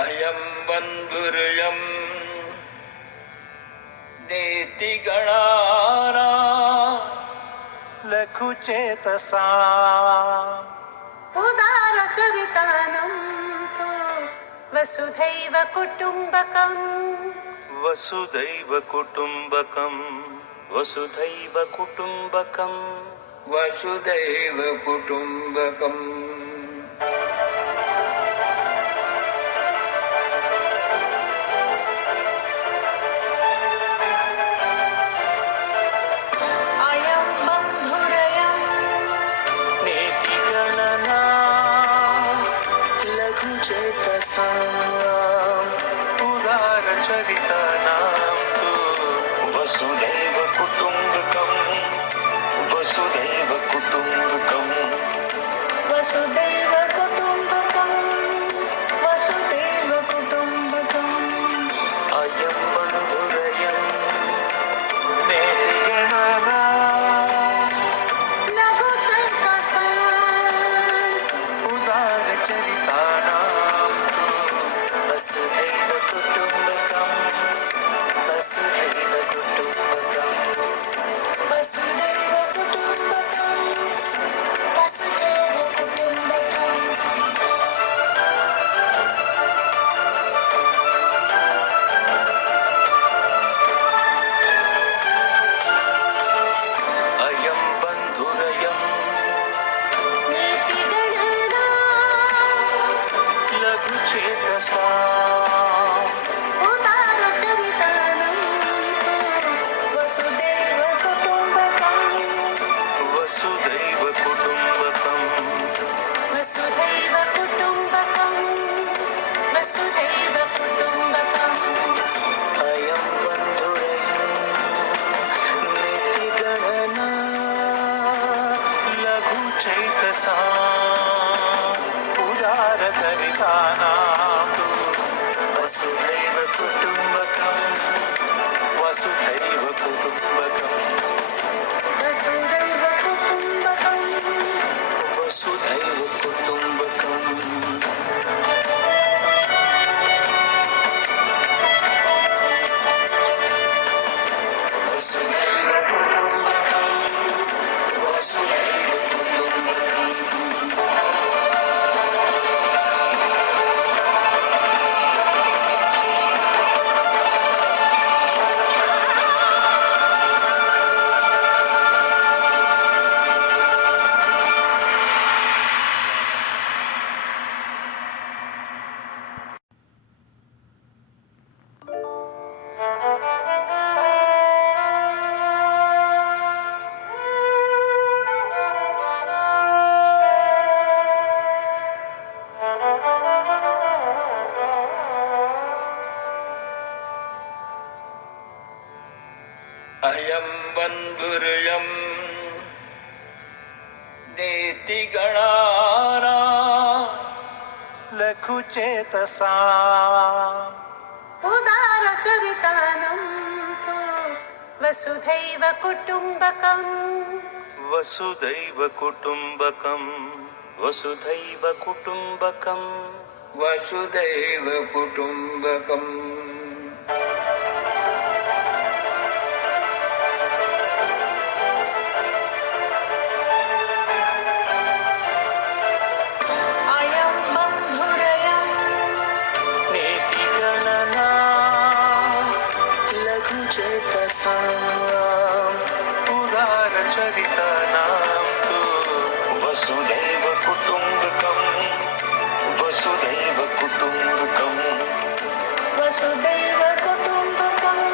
अयं बन्धुर्यं नेति गणाना लघुचेतसा उदारचरितानं तु वसुधैव कुटुम्बकम् वसुदैव कुटुम्बकम् वसुधैव कुटुम्बकम् वसुधैव कुटुम्बकम् अयं बन्धुरयं नेति गणना लघुचेतसा उदारचरितानां तु वसुधैव कुटुम्बकम् वसुधैव कुटुम्बकम् वसुदैव कुटुम्बकम् वसुदैव कुटुम्बकम् अयं बन्धुरयं नेति गणना लघुचेतसा उदारचरितानां तु वसुदैव कुटुम्बकम् वसुदैव कुटुम्बकम् वसुदैव कुटुम्बकम् वसुदैव कुटुम्बकम् अयं बन्धुरयं नेति गणना लघुचेतसा उदारचरितानं वसुदैव कुटुम्बकम् वसुदैव कुटुम्बकम् वसुधैव कुटुम्बकम् वसुधैव कुटुम्बकम् अयं बन्धुरयं नेति गणना लघुचेतसा उदारचरितानां तु वसुधैव कुटुम्बकम् वसुधैव कुटुम्बकम् वसुदैव कुटुम्बकम् वसुधैव कुटुम्बकम् वसुधैव कुटुम्बकम् वसुधैव कुटुम्बकम् अयं बन्धुर्यं नेति गणाना लघुचेतसा उदारचरितानं तु वसुधैव कुटुम्बकम् वसुदैव कुटुम्बकम् वसुधैव कुटुम्बकम् वसुधैव कुटुम्बकम् अयं बन्धुरयं नेति गणना लघुचेतसा उदारचरितानां तु वसुधैव कुटुम्बकम् वसुधैव कुटुम्बकम् वसुदैव कुटुम्बकम्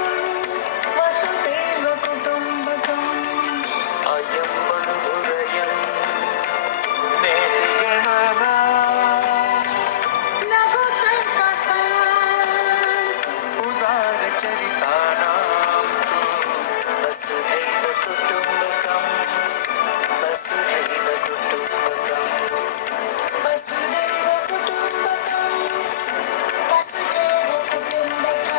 वसुदैव कुटुम्बकम् अयं बन्धुरयं नेति गणना लघुचेतसा उदारचरितानां तु वसुधैव कुटुम्बकम् वसुधैव कुटुम्बकम् वसुदैव कुटुम्बकम् वसुदैव कुटुम्बकम्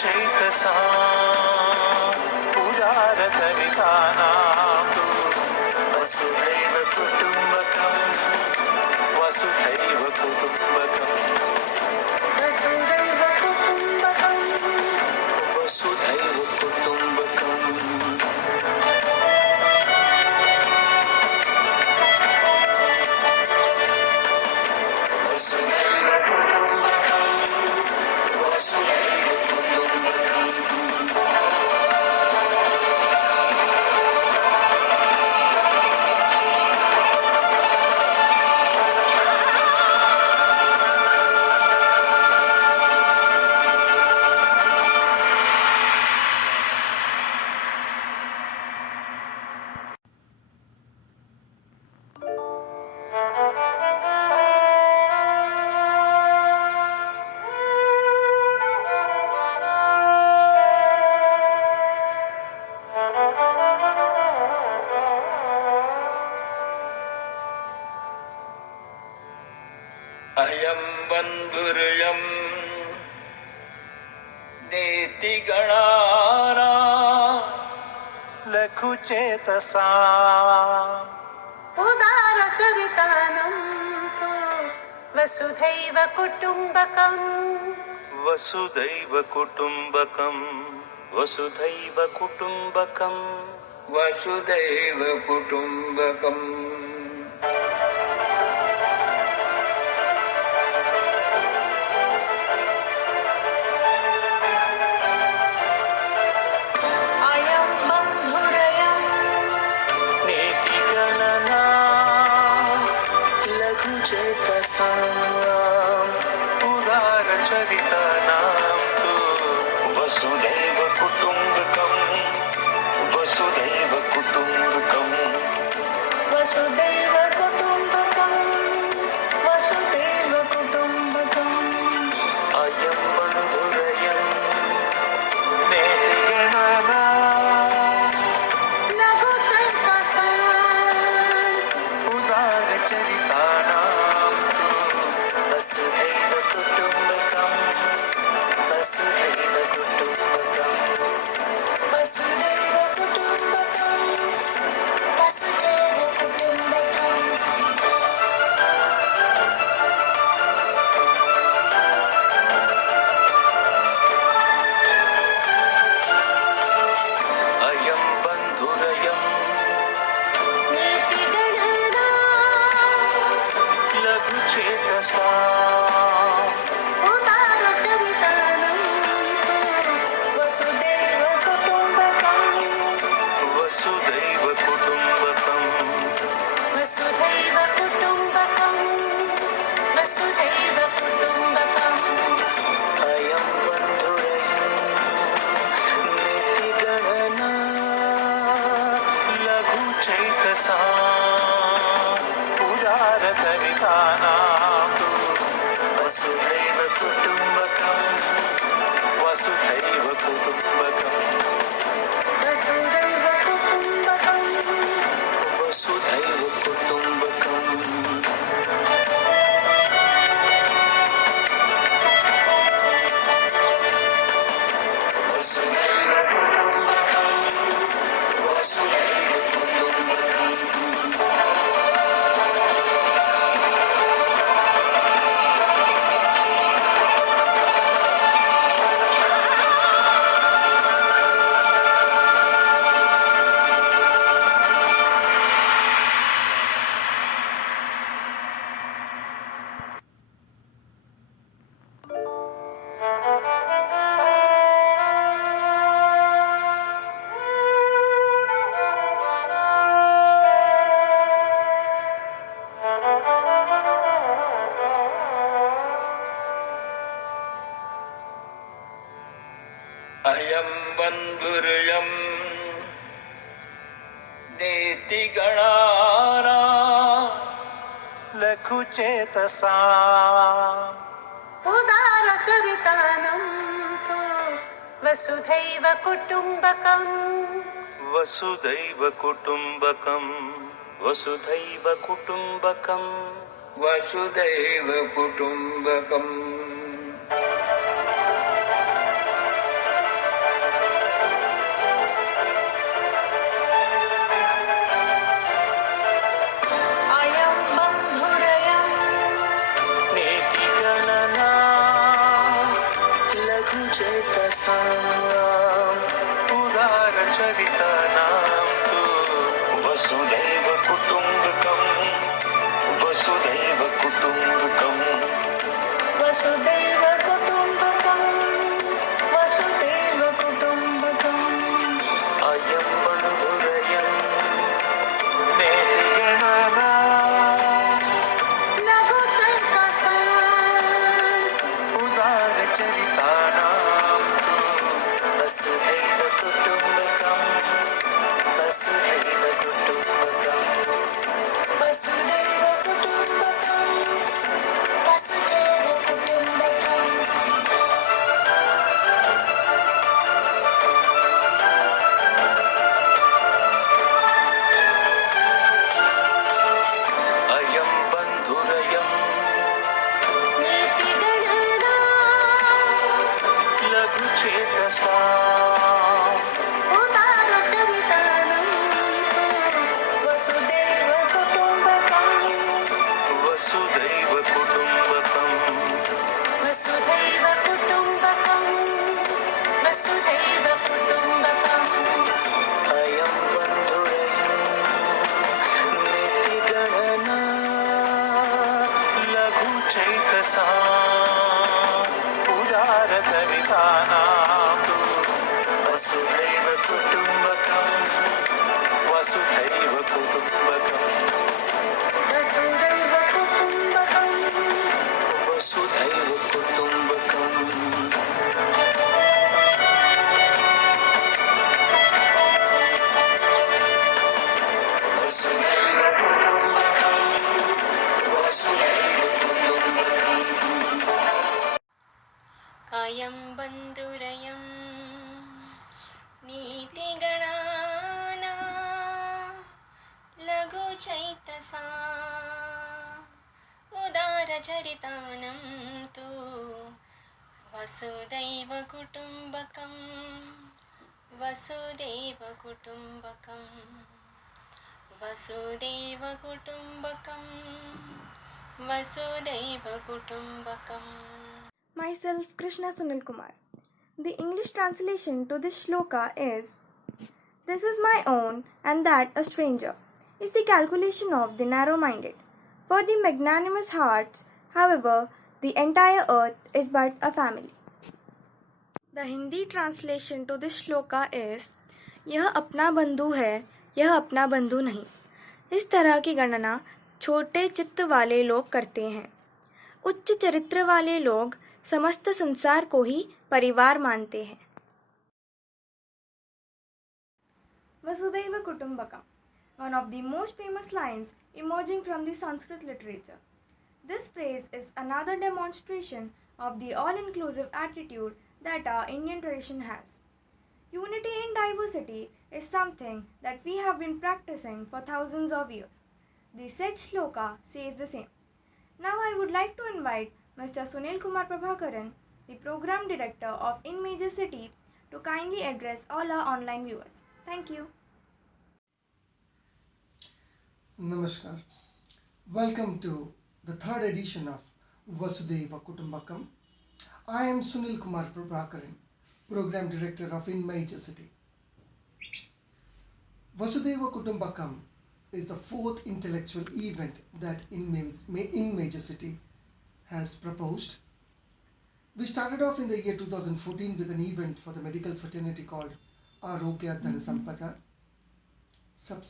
चैतसा उदार चरितानां तु वसुधैव कुटुम्बकम् वसुधैव कुटुम्बकम् वसुधैव कुटुम्बकम् वसुधैव कुटुम्बकम् वसुधैव कुटुम्बकम् वसुधैव कुटुम्बकम् अयं बन्धुर्यं नीतिगणारा लघुचेतसा उदारचरितानं तु वसुधैव कुटुम्बकम् वसुधैव कुटुम्बकम् वसुधैव कुटुम्बकम् वसुधैव कुटुम्बकम् अयं बन्धुरयं नीतिगणना लघुचेतसा उदारचरितानां तु वसुधैव कुटुम्बकम् वसुधैव कुटुम्बकम् वसुधैव कुटुम्बकम् वसुधैव कुटुम्बकम् अयं बन्धुरयं नीतिगणना लघुचेतसा उदारचरितानां तु वसुधैव कुटुम्बकम् वसुधैव कुटुम्बकम् वसुधैव कुटुम्बकम् वसुधैव कुटुम्बकम् अयं बन्धुरयं नीतिगणना लघुचेतसा उदारचरितानं वसुधैव कुटुम्बकम् वसुधैव कुटुम्बकम् वसुधैव कुटुम्बकम् वसुधैव कुटुम्बकम् अयं बन्धुरयं नीतिगणना लघुचैतसा उदारचरितानां तु वसुधैव कुटुम्बकम् वसुधैव कुटुम्बकम् वसुधैव कुटुम्बकम् वसुधैव कुटुम्बकम् वसुधैव कुटुम्बकम् वसुधैव कुटुम्बकम् अयं बन्धुर्यं नीतिगणारा लघुचेतसा उदारचरितानं तु वसुधैव कुटुम्बकम् वसुधैव कुटुम्बकम् वसुधैव कुटुम्बकम् वसुधैव कुटुम्बकम् उदारचरितानां तु वसुधैव कुटुम्बकं वसुधैव कुटुम्बकं वसुदैव कुटुम्बकं वसुदैव कुटुम्बकम् अयं बन्धुरयं नेतिगणना लघुचैतसाम् उदारचरितानां तु वसुधैव कुटुम्बकं वसुधैव कुटुम्बकं वसुदैव कुटुम्बकं वसुदैव कुटुम्बकम् अयं बन्धुरयं नीतिगणना लघुचेतसा उदारचरितानं वसुदैव कुटुम्बकम् वसुधैव कुटुम्बकम् वसुधैव कुटुम्बकम् वसुधैव कुटुम्बकम् अयं बन्धुरयं नेतिगणना लघुचैतसा उदारचरितानां तु वसुधैव कुटुम्बकं वसुधैव कुटुम्बकम् वसुदैव कुटुम्बकम् वसुधैव कुटुम्बकं वसुधैव कुटुम्बकं वसुधैव कुटुम्बकम् अयं बन्धुरयं नीतिगणाना लघुचैतसा उदारचरितानं तु वसुदैव कुटुम्बकं वसुदैव कुटुम्बकं वसुदैव कुटुम्बकं वसुदैव कुटुम्बकम् Myself, Krishna Sunil Kumar. The English translation to this shloka is: This is my own, and that a stranger, is the calculation of the narrow minded. For the magnanimous hearts, however, the entire earth is but a family. The Hindi translation to this shloka is: यह अपना बंधु है, यह अपना बंधु नहीं. इस तरह की गणना छोटे चित्त वाले लोग करते हैं. उच्च चरित्र वाले लोग समस्त संसार को ही परिवार मानते हैं. Vasudhaiva Kutumbakam, one of the most famous lines emerging from the Sanskrit literature. This phrase is another demonstration of the all-inclusive attitude that our Indian tradition has. Unity in diversity is something that we have been practicing for thousands of years. The said shloka says the same. Now I would like to invite Mr. Sunil Kumar Prabhakaran, the Program Director of In Major City, to kindly address all our online viewers. Thank you. Namaskar. Welcome to the third edition of Vasudhaiva Kutumbakam. I am Sunil Kumar Prabhakaran, Program Director of In Major City. Vasudhaiva Kutumbakam is the fourth intellectual event that In Major City has proposed. We started off in the year 2014 with an event for the medical fraternity called Arogya Dhanasampada.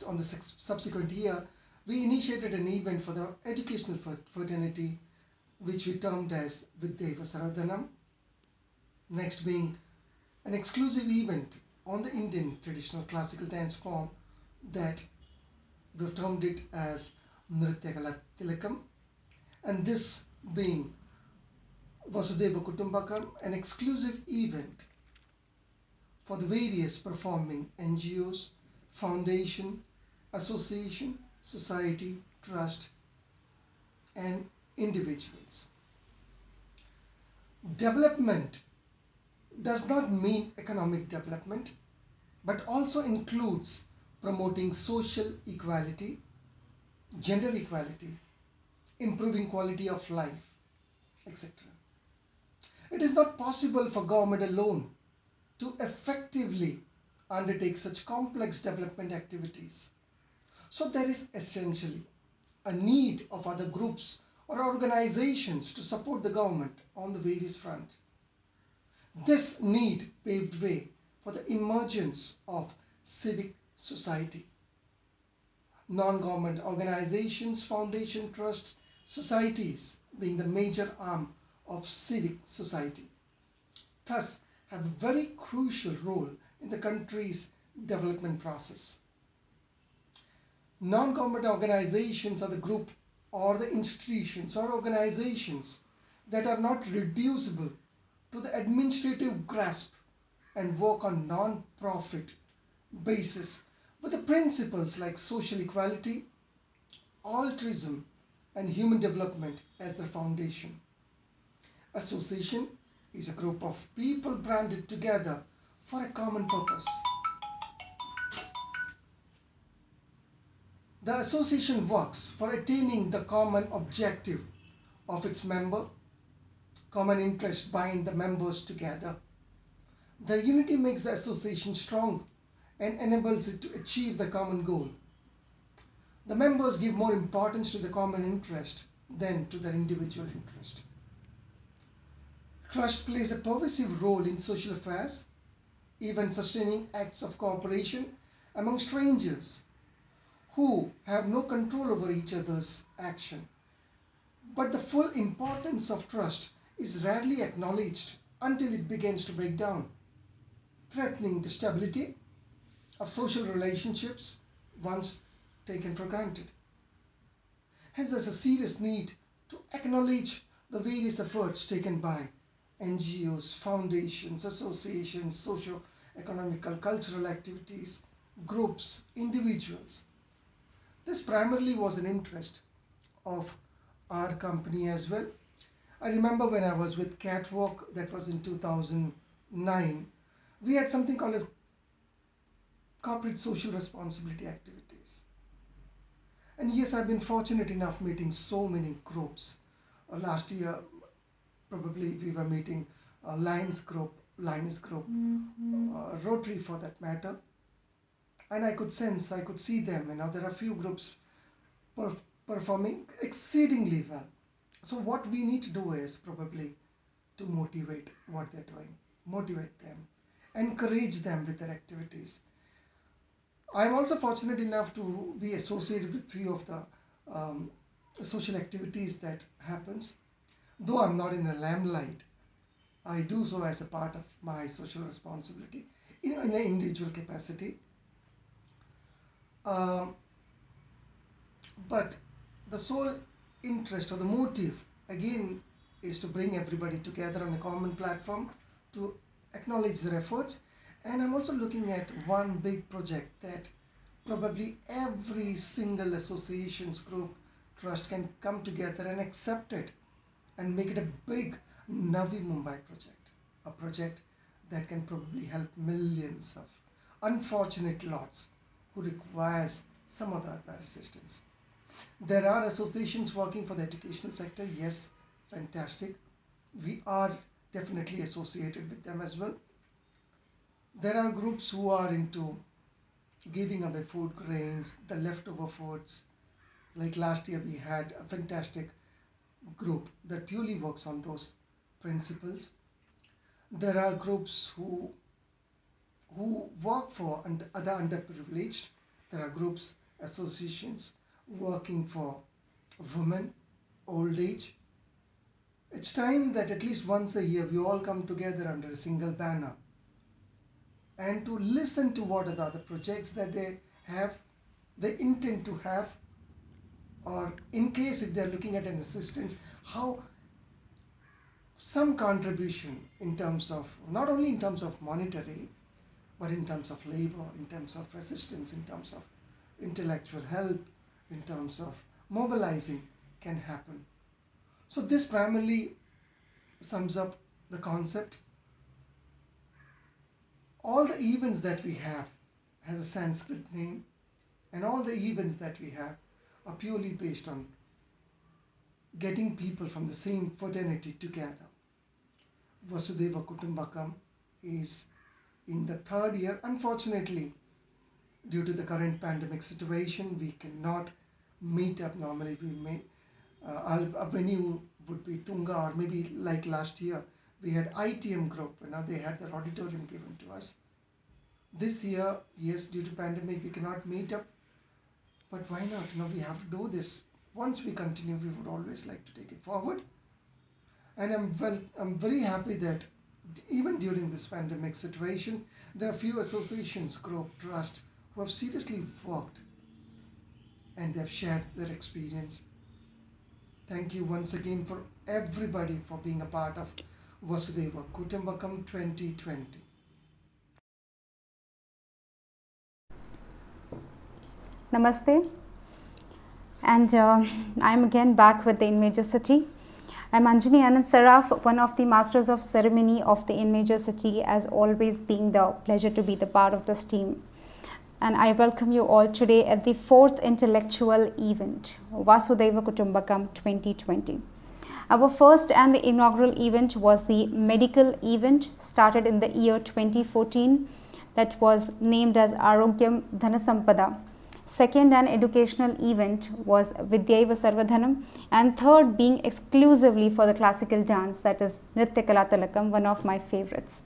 On the subsequent year, we initiated an event for the educational fraternity, which we termed as Vidyaiva Saradhanam. Next being an exclusive event on the Indian traditional classical dance form that we've termed it as Nrityakala Tilakam. And this being Vasudhaiva Kutumbakam, an exclusive event for the various performing NGOs, foundation, association, society, trust, and individuals. Development does not mean economic development, but also includes promoting social equality, gender equality, improving quality of life, etc. It is not possible for government alone to effectively undertake such complex development activities. So there is essentially a need of other groups or organizations to support the government on the various fronts. This need paved way for the emergence of civic society. Non-government organizations, foundation, trusts, societies being the major arm of civic society, thus have a very crucial role in the country's development process. Non-government organizations are the group or the institutions or organizations that are not reducible to the administrative grasp and work on non-profit basis with the principles like social equality, altruism, and human development as their foundation. Association is a group of people branded together for a common purpose. The association works for attaining the common objective of its member. Common interest bind the members together. The unity makes the association strong and enables it to achieve the common goal. The members give more importance to the common interest than to their individual interest. Trust plays a pervasive role in social affairs, even sustaining acts of cooperation among strangers who have no control over each other's action. But the full importance of trust is rarely acknowledged until it begins to break down, threatening the stability of social relationships once taken for granted. Hence, there's a serious need to acknowledge the various efforts taken by NGOs, foundations, associations, socio-economical, cultural activities, groups, individuals. This primarily was an interest of our company as well. I remember when I was with Catwalk, that was in 2009, we had something called as corporate social responsibility activities. And yes, I've been fortunate enough meeting so many groups. Last year, probably we were meeting Lions Group, Rotary for that matter. And I could see them, there are few groups performing exceedingly well. So what we need to do is probably to motivate what they're doing, motivate them, encourage them with their activities. I'm also fortunate enough to be associated with few of the social activities that happens. Though I'm not in a limelight, I do so as a part of my social responsibility in an individual capacity. But the sole interest or the motive again is to bring everybody together on a common platform to acknowledge their efforts. And I'm also looking at one big project that probably every single associations, group, trust can come together and accept it and make it a big Navi Mumbai project, a project that can probably help millions of unfortunate lots who requires some other assistance. There are associations working for the educational sector. Yes, fantastic. We are definitely associated with them as well. There are groups who are into giving away food grains, the leftover foods. Like last year we had a fantastic group that purely works on those principles. There are groups who work for other underprivileged. There are groups, associations working for women, old age. It's time that at least once a year we all come together under a single banner and to listen to what are the other projects that they intend to have, or in case if they're looking at an assistance, how some contribution in terms of, not only in terms of monetary, but in terms of labor, in terms of assistance, in terms of intellectual help, in terms of mobilizing can happen. So this primarily sums up the concept. All the events that we have has a Sanskrit name, and all the events that we have are purely based on getting people from the same fraternity together. Vasudhaiva Kutumbakam is in the third year. Unfortunately, due to the current pandemic situation, we cannot meet up. Normally we may a venue would be Tunga, or maybe like last year we had ITM group, they had their auditorium given to us. This year, yes, due to pandemic we cannot meet up, but why not? We have to do this. Once we continue, we would always like to take it forward. And I'm very happy that even during this pandemic situation, there are few associations, group, trust who have seriously worked and they've shared their experience. Thank you once again for everybody for being a part of Vasudhaiva Kutumbakam 2020. Namaste, and I'm again back with the In Major City. I'm Anjani Anand Saraf, one of the Masters of Ceremony of the In Major City, as always being the pleasure to be the part of this team. And I welcome you all today at the 4th intellectual event, Vasudhaiva Kutumbakam 2020. Our first and the inaugural event was the medical event, started in the year 2014, that was named as Arogyam Dhanasampada. Second, an educational event was Vidyaiva Sarvadhanam, and third being exclusively for the classical dance, that is Nritya Kalatalakam, one of my favorites.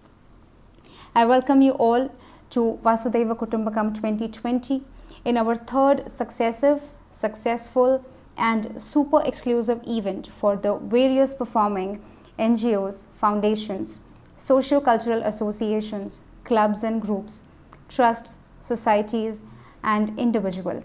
I welcome you all to Vasudhaiva Kutumbakam 2020 in our third successful and super exclusive event for the various performing NGOs, foundations, socio-cultural associations, clubs and groups, trusts, societies and individual.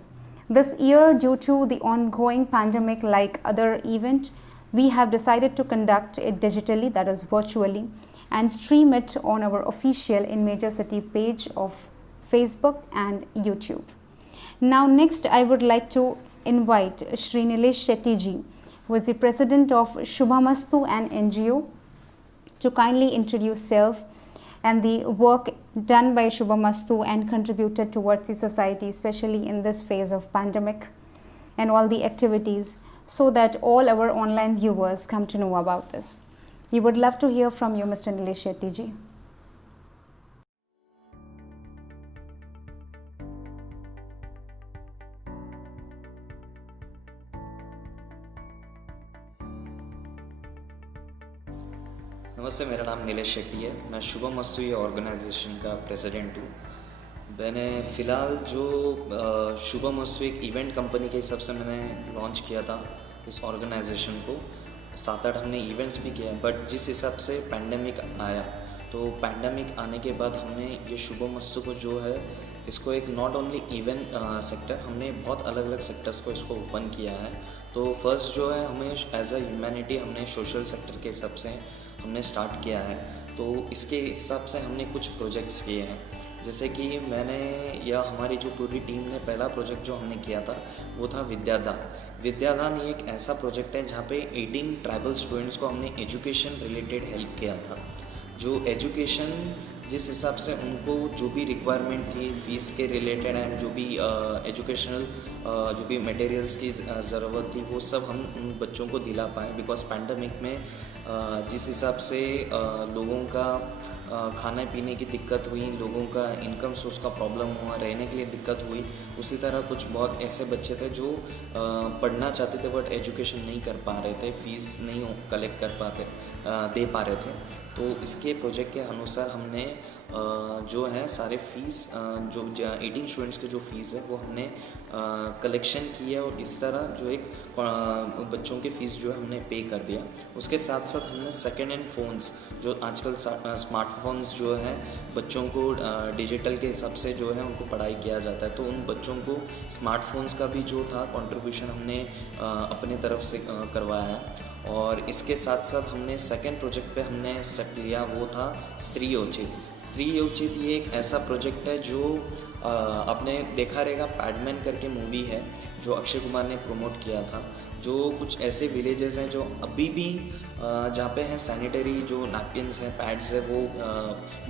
This year, due to the ongoing pandemic like other event, we have decided to conduct it digitally, that is virtually, and stream it on our official In Major City page of Facebook and YouTube. Now next, I would like to invite Shri Nilesh Shetty ji, who is the president of Shubhamastu and NGO, to kindly introduce self and the work done by Shubhamastu and contributed towards the society, especially in this phase of pandemic, and all the activities, so that all our online viewers come to know about this. We would love to hear from you, Mr. Nilesh Shetty ji. नमस्ते, मेरा नाम नीलेश शेट्टी है। मैं शुभमस्तु ये organisation का president हूँ। मैंने फ़िलहाल जो शुभमस्तु एक इवेंट कंपनी के हिसाब से मैंने लॉन्च किया था इस ऑर्गेनाइजेशन को। 7-8 हमने इवेंट्स भी किए हैं, बट जिस हिसाब से पैंडेमिक आया, तो पैंडेमिक आने के बाद हमने ये शुभमस्तु को जो है इसको एक नॉट ओनली इवेंट सेक्टर, हमने बहुत अलग अलग सेक्टर्स को इसको ओपन किया है। तो फर्स्ट जो है हमें एज अ ह्यूमैनिटी हमने सोशल सेक्टर के हिसाब से हमने स्टार्ट किया है। तो इसके हिसाब से हमने कुछ प्रोजेक्ट्स किए हैं, जैसे कि मैंने या हमारी जो पूरी टीम ने पहला प्रोजेक्ट जो हमने किया था वो था विद्यादान। ये एक ऐसा प्रोजेक्ट है जहाँ पे 18 ट्राइबल स्टूडेंट्स को हमने एजुकेशन रिलेटेड हेल्प किया था। जो एजुकेशन जिस हिसाब से उनको जो भी रिक्वायरमेंट थी फीस के रिलेटेड एंड जो भी एजुकेशनल जो भी मटेरियल्स की ज़रूरत थी वो सब हम उन बच्चों को दिला पाए। बिकॉज पैंडमिक में जिस हिसाब से लोगों का खाने पीने की दिक्कत हुई, लोगों का इनकम सोर्स का प्रॉब्लम हुआ, रहने के लिए दिक्कत हुई, उसी तरह कुछ बहुत ऐसे बच्चे थे जो पढ़ना चाहते थे बट एजुकेशन नहीं कर पा रहे थे, फ़ीस नहीं कलेक्ट कर पाते दे पा रहे थे। तो इसके प्रोजेक्ट के अनुसार हमने जो है सारे फ़ीस जो 18 स्टूडेंट्स के जो फ़ीस है वो हमने कलेक्शन की है और इस तरह जो एक बच्चों की फ़ीस जो है हमने पे कर दिया। उसके साथ साथ हमने सेकेंड हैंड फ़ोन्स जो आजकल स्मार्टफोन्स जो हैं बच्चों को डिजिटल के हिसाब से जो है उनको पढ़ाई किया जाता है, तो उन बच्चों को स्मार्टफोन्स का भी जो था कंट्रीब्यूशन हमने अपनी तरफ से करवाया है। और इसके साथ साथ हमने सेकेंड प्रोजेक्ट पे हमने स्टेप लिया वो था स्त्री योचित। ये एक ऐसा प्रोजेक्ट है जो आपने देखा रहेगा, पैडमैन करके मूवी है जो अक्षय कुमार ने प्रमोट किया था। जो कुछ ऐसे विलेजेस हैं जो अभी भी जहाँ पे हैं सैनिटरी जो नैपकिन्स हैं, पैड्स है, वो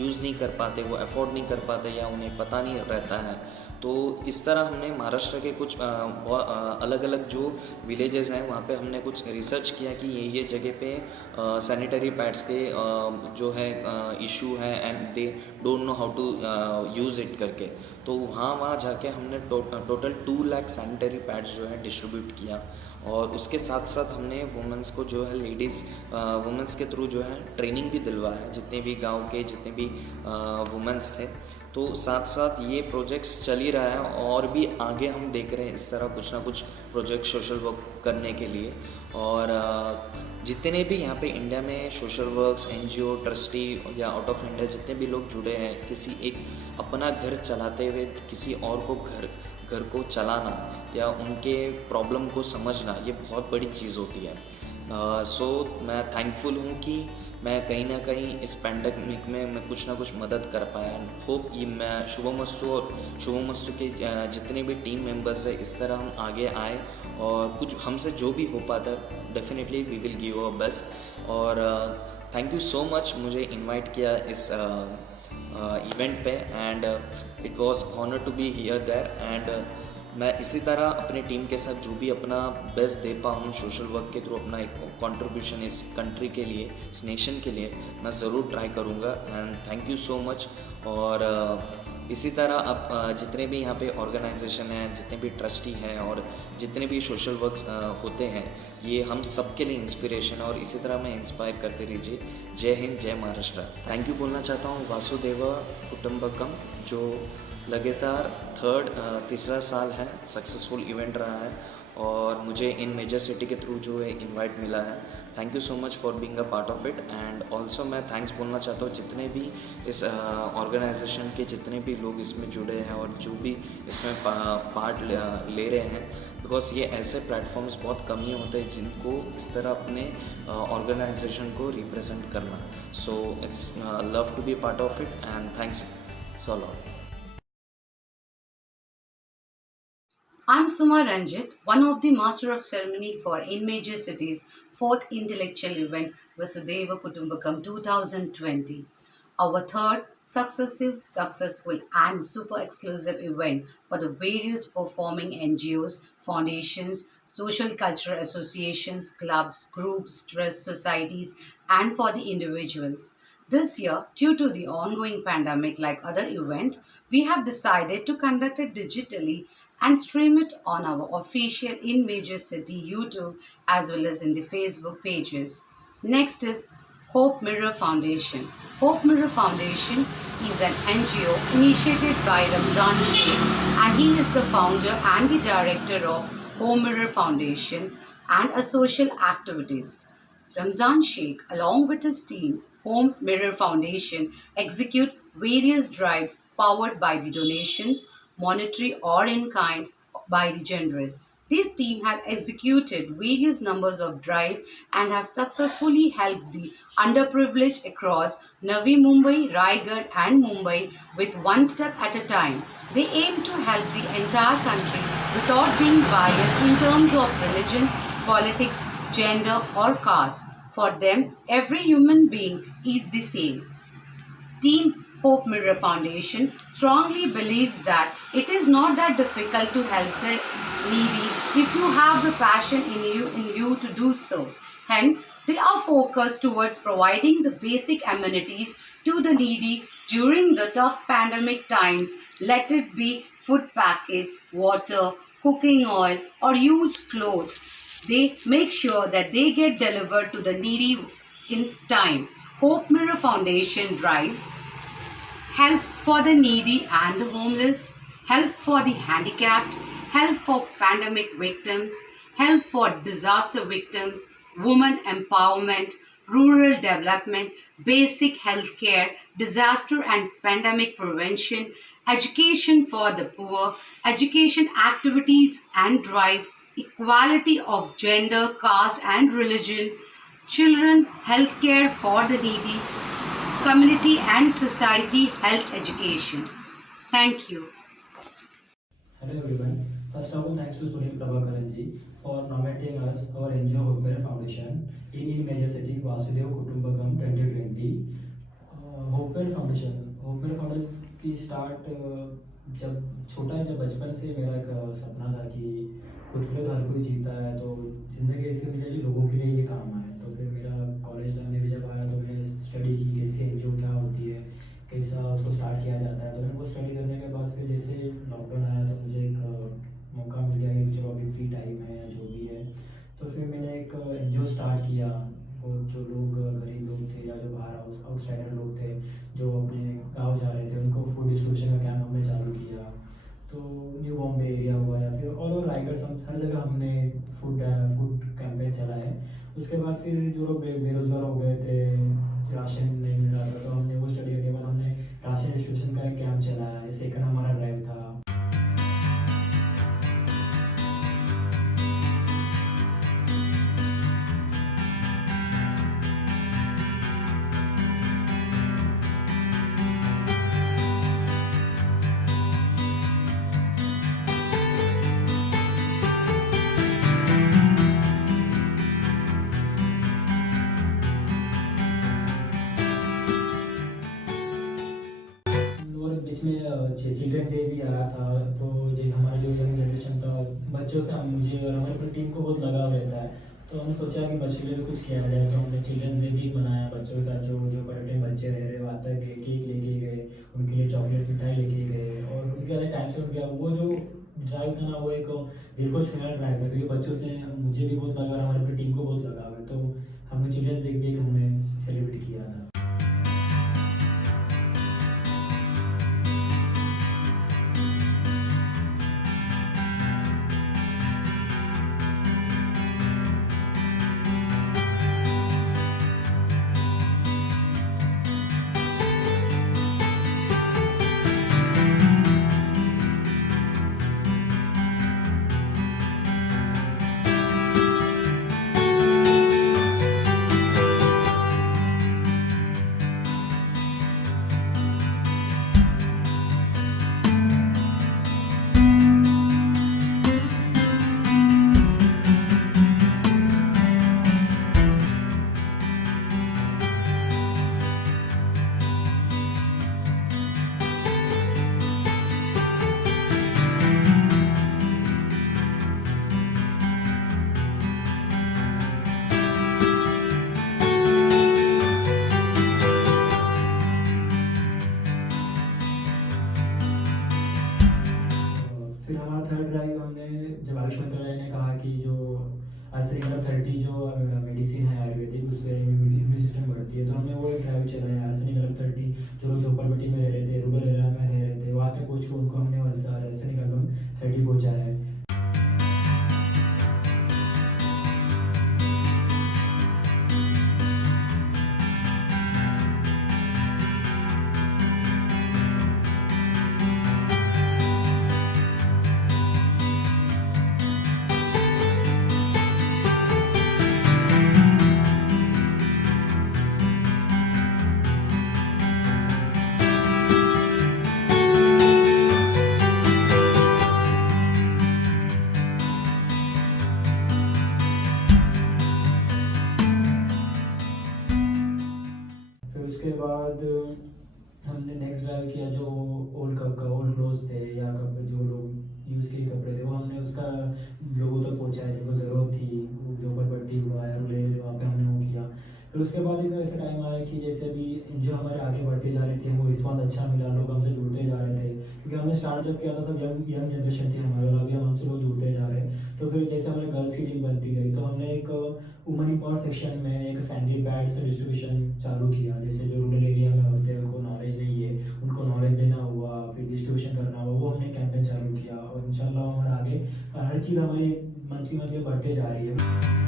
यूज़ नहीं कर पाते, वो अफोर्ड नहीं कर पाते या उन्हें पता नहीं रहता है। तो इस तरह हमने महाराष्ट्र के कुछ अलग अलग जो विलेजेस हैं वहाँ पे हमने कुछ रिसर्च किया कि ये जगह पे सैनिटरी पैड्स के जो है इशू है and they don't know how to use it करके। तो वहाँ जाके हमने टोटल 2 लाख सैनिटरी पैड्स जो है डिस्ट्रीब्यूट किया। और उसके साथ साथ हमने वुमेंस को जो है लेडीज़ वुमेंस के थ्रू जो है ट्रेनिंग भी दिलवाया, जितने भी गांव के जितने भी वुमेंस थे। तो साथ साथ ये प्रोजेक्ट्स चल ही रहा है और भी आगे हम देख रहे हैं इस तरह कुछ ना कुछ प्रोजेक्ट सोशल वर्क करने के लिए। और जितने भी यहाँ पे इंडिया में सोशल वर्क्स, एनजीओ, ट्रस्टी या आउट ऑफ इंडिया जितने भी लोग जुड़े हैं, किसी एक अपना घर चलाते हुए किसी और को घर को चलाना या उनके प्रॉब्लम को समझना, ये बहुत बड़ी चीज़ होती है। सो मैं थैंकफुल हूँ कि मैं कहीं ना कहीं इस पैंडमिक में मैं कुछ ना कुछ मदद कर पाया। एंड होप ये मैं शुभमस्तु और शुभमस्तु के जितने भी टीम मेंबर्स हैं इस तरह हम आगे आए और कुछ हमसे जो भी हो पाता है definitely we will give our best. और थैंक यू सो मच मुझे इनवाइट किया इस इवेंट पे and it was honour to be here there. And मैं इसी तरह अपने टीम के साथ जो भी अपना बेस्ट दे पाऊँ सोशल वर्क के थ्रू, अपना एक कंट्रीब्यूशन इस कंट्री के लिए, इस नेशन के लिए मैं ज़रूर ट्राई करूँगा। And thank you so much. और इसी तरह अब जितने भी यहाँ पे ऑर्गेनाइजेशन हैं, जितने भी ट्रस्टी हैं और जितने भी सोशल वर्क होते हैं, ये हम सब के लिए इंस्पिरेशन और इसी तरह मैं इंस्पायर करते रहिए। जय हिंद, जय महाराष्ट्र। थैंक यू बोलना चाहता हूँ वासुदेव कुटुंबकम, जो लगातार तीसरा साल है सक्सेसफुल इवेंट रहा है और मुझे इन मेजर सिटी के थ्रू जो है इनवाइट मिला है। Thank you so much for being a part of it. And also मैं थैंक्स बोलना चाहता हूँ जितने भी इस ऑर्गेनाइजेशन के जितने भी लोग इसमें जुड़े हैं और जो भी इसमें पार्ट ले रहे हैं, बिकॉज ये ऐसे प्लेटफॉर्म्स बहुत कम ही होते हैं जिनको इस तरह अपने ऑर्गेनाइजेशन को रिप्रेजेंट करना। So it's love to be part of it and thanks so lot. I'm Suma Ranjit, one of the Master of Ceremony for In Major Cities 4th Intellectual Event Vasudeva Kutumbakam 2020. Our third successful and super exclusive event for the various performing NGOs, foundations, social cultural associations, clubs, groups, trusts, societies, and for the individuals. This year, due to the ongoing pandemic like other events, we have decided to conduct it digitally and stream it on our official In Major City YouTube as well as in the Facebook pages. Next is Hope Mirror Foundation. Hope Mirror Foundation is an NGO initiated by Ramzan Sheikh, and he is the founder and the director of Hope Mirror Foundation and a social activities. Ramzan Sheikh, along with his team, Home Mirror Foundation, execute various drives powered by the donations, monetary or in kind, by the generous. This team has executed various numbers of drives and have successfully helped the underprivileged across Navi Mumbai, Raigad and Mumbai with one step at a time. They aim to help the entire country without being biased in terms of religion, politics, gender or caste. For them, every human being is the same. Team Hope Mirror Foundation strongly believes that it is not that difficult to help the needy if you have the passion in you to do so. Hence, they are focused towards providing the basic amenities to the needy during the tough pandemic times, let it be food packets, water, cooking oil or used clothes. They make sure that they get delivered to the needy in time. Hope Mirror Foundation drives help for the needy and the homeless, help for the handicapped, help for pandemic victims, help for disaster victims, women empowerment, rural development, basic health care, disaster and pandemic prevention, education for the poor, education activities and drive, equality of gender, caste and religion, children health care for the needy, community and society health education. Thank you. Hello everyone. First of all, thanks to Sunil Prabhakaran ji for nominating us our NGO Hope Mirror Foundation in major city, Vasudeva Kutumbakam 2020. Hopewell foundation की start जब छोटा जब बचपन से मेरा एक सपना था कि खुद के लिए हर कोई जीता है तो ज़िंदगी ऐसी होनी चाहिए लोगों के लिए ये काम आए। तो फिर मेरा कॉलेज टाइम में भी जब आया तो मैंने स्टडी की कैसे एनजीओ क्या होती है, कैसा उसको स्टार्ट किया जाता है। तो मैंने वो स्टडी करने के बाद फिर जैसे लॉकडाउन आया तो मुझे एक मौका मिल गया कि चलो अभी फ्री टाइम है या जो भी है, तो फिर मैंने एक एनजीओ स्टार्ट किया। और जो लोग गरीब लोग थे या जो बाहर आउटसाइडर लोग थे जो अपने गांव जा रहे थे उनको फूड डिस्ट्रीब्यूशन का कैंप हमने चालू किया। तो न्यू बॉम्बे एरिया हुआ या फिर ऑल ओवर रायगढ़ हर जगह हमने फूड कैंपेन चलाया है। उसके बाद फिर जो लोग बेरोजगार हो गए थे, राशन नहीं मिल रहा था, तो हमने वो स्टडी करने के बाद हमने राशन डिस्ट्रीब्यूशन का एक कैंप चलाया है। सेकंड हमारा ड्राइव था। चिल्ड्रन डे भी आया था, तो जो हमारा जो यंग जनरेशन था बच्चों से मुझे और हमारी पूरी टीम को बहुत लगाव रहता है। तो हमने सोचा कि बच्चों के लिए कुछ किया जाए, तो हमने चिल्ड्रंस डे भी मनाया बच्चों के साथ। जो जो बड़े बच्चे रह रहे आते गए, केक लेके गए, उनके लिए चॉकलेट मिठाई लेके गए और उनके अलग टाइम से उनके वो जो ड्राइव था ना वो एक दिल को छूने वाला ड्राइव था, क्योंकि बच्चों से मुझे भी बहुत लगा और हमारी पूरी टीम को बहुत लगाव है। तो हमने चिल्ड्रंस डे भी हमने सेलिब्रेट किया था। फिर हमारा थर्ड ड्राइव हमने जब आयुष मंत्रालय ने कहा कि जो आर्सेनिक 30 जो मेडिसिन है आयुर्वेदिक उससे इम्यून सिस्टम बढ़ती है, तो हमने वो एक ड्राइव चलाया आर्सेनिक 30। जो लोग झोपड़पट्टी में रह रहे थे, रूरल एरिया में रह रहे थे, वहाँ तक पहुँच के उनको हमने आर्सेनिक 30 पहुँचाया है। उसके बाद हमने नेक्स्ट ड्राइव किया जो ओल्ड क्लोथ्स थे या कपड़े जो लोग यूज़ किए कपड़े थे वो हमने उसका लोगों तक पहुँचाया जिनको ज़रूरत थी। जो झोपड़पट्टी हुआ या रूरल वहाँ पे हमने वो किया। फिर उसके बाद एक ऐसा टाइम आया कि जैसे अभी जो हमारे आगे बढ़ती जा रही थी हमको रिस्पॉन्स अच्छा मिला, लोग हमसे जुड़ते जा रहे थे, क्योंकि हमने स्टार्ट जब किया था तब यंग जनरेशन थी हमारे और अभी हमसे लोग जुड़ते जा रहे हैं। तो फिर जैसे हमारे गर्ल्स की टीम बनती गई तो हमने एक वुमेन एम्पावर सेक्शन में एक सैनिटरी पैड्स डिस्ट्रीब्यूशन चालू किया। जैसे जो रूरल एरिया में होते हैं उनको नॉलेज नहीं है, उनको नॉलेज देना हुआ, फिर डिस्ट्रीब्यूशन करना हुआ, वो हमने कैंपेन चालू किया। और इंशाल्लाह हमारे आगे हर चीज़ हमारी मंथली बढ़ते जा रही है।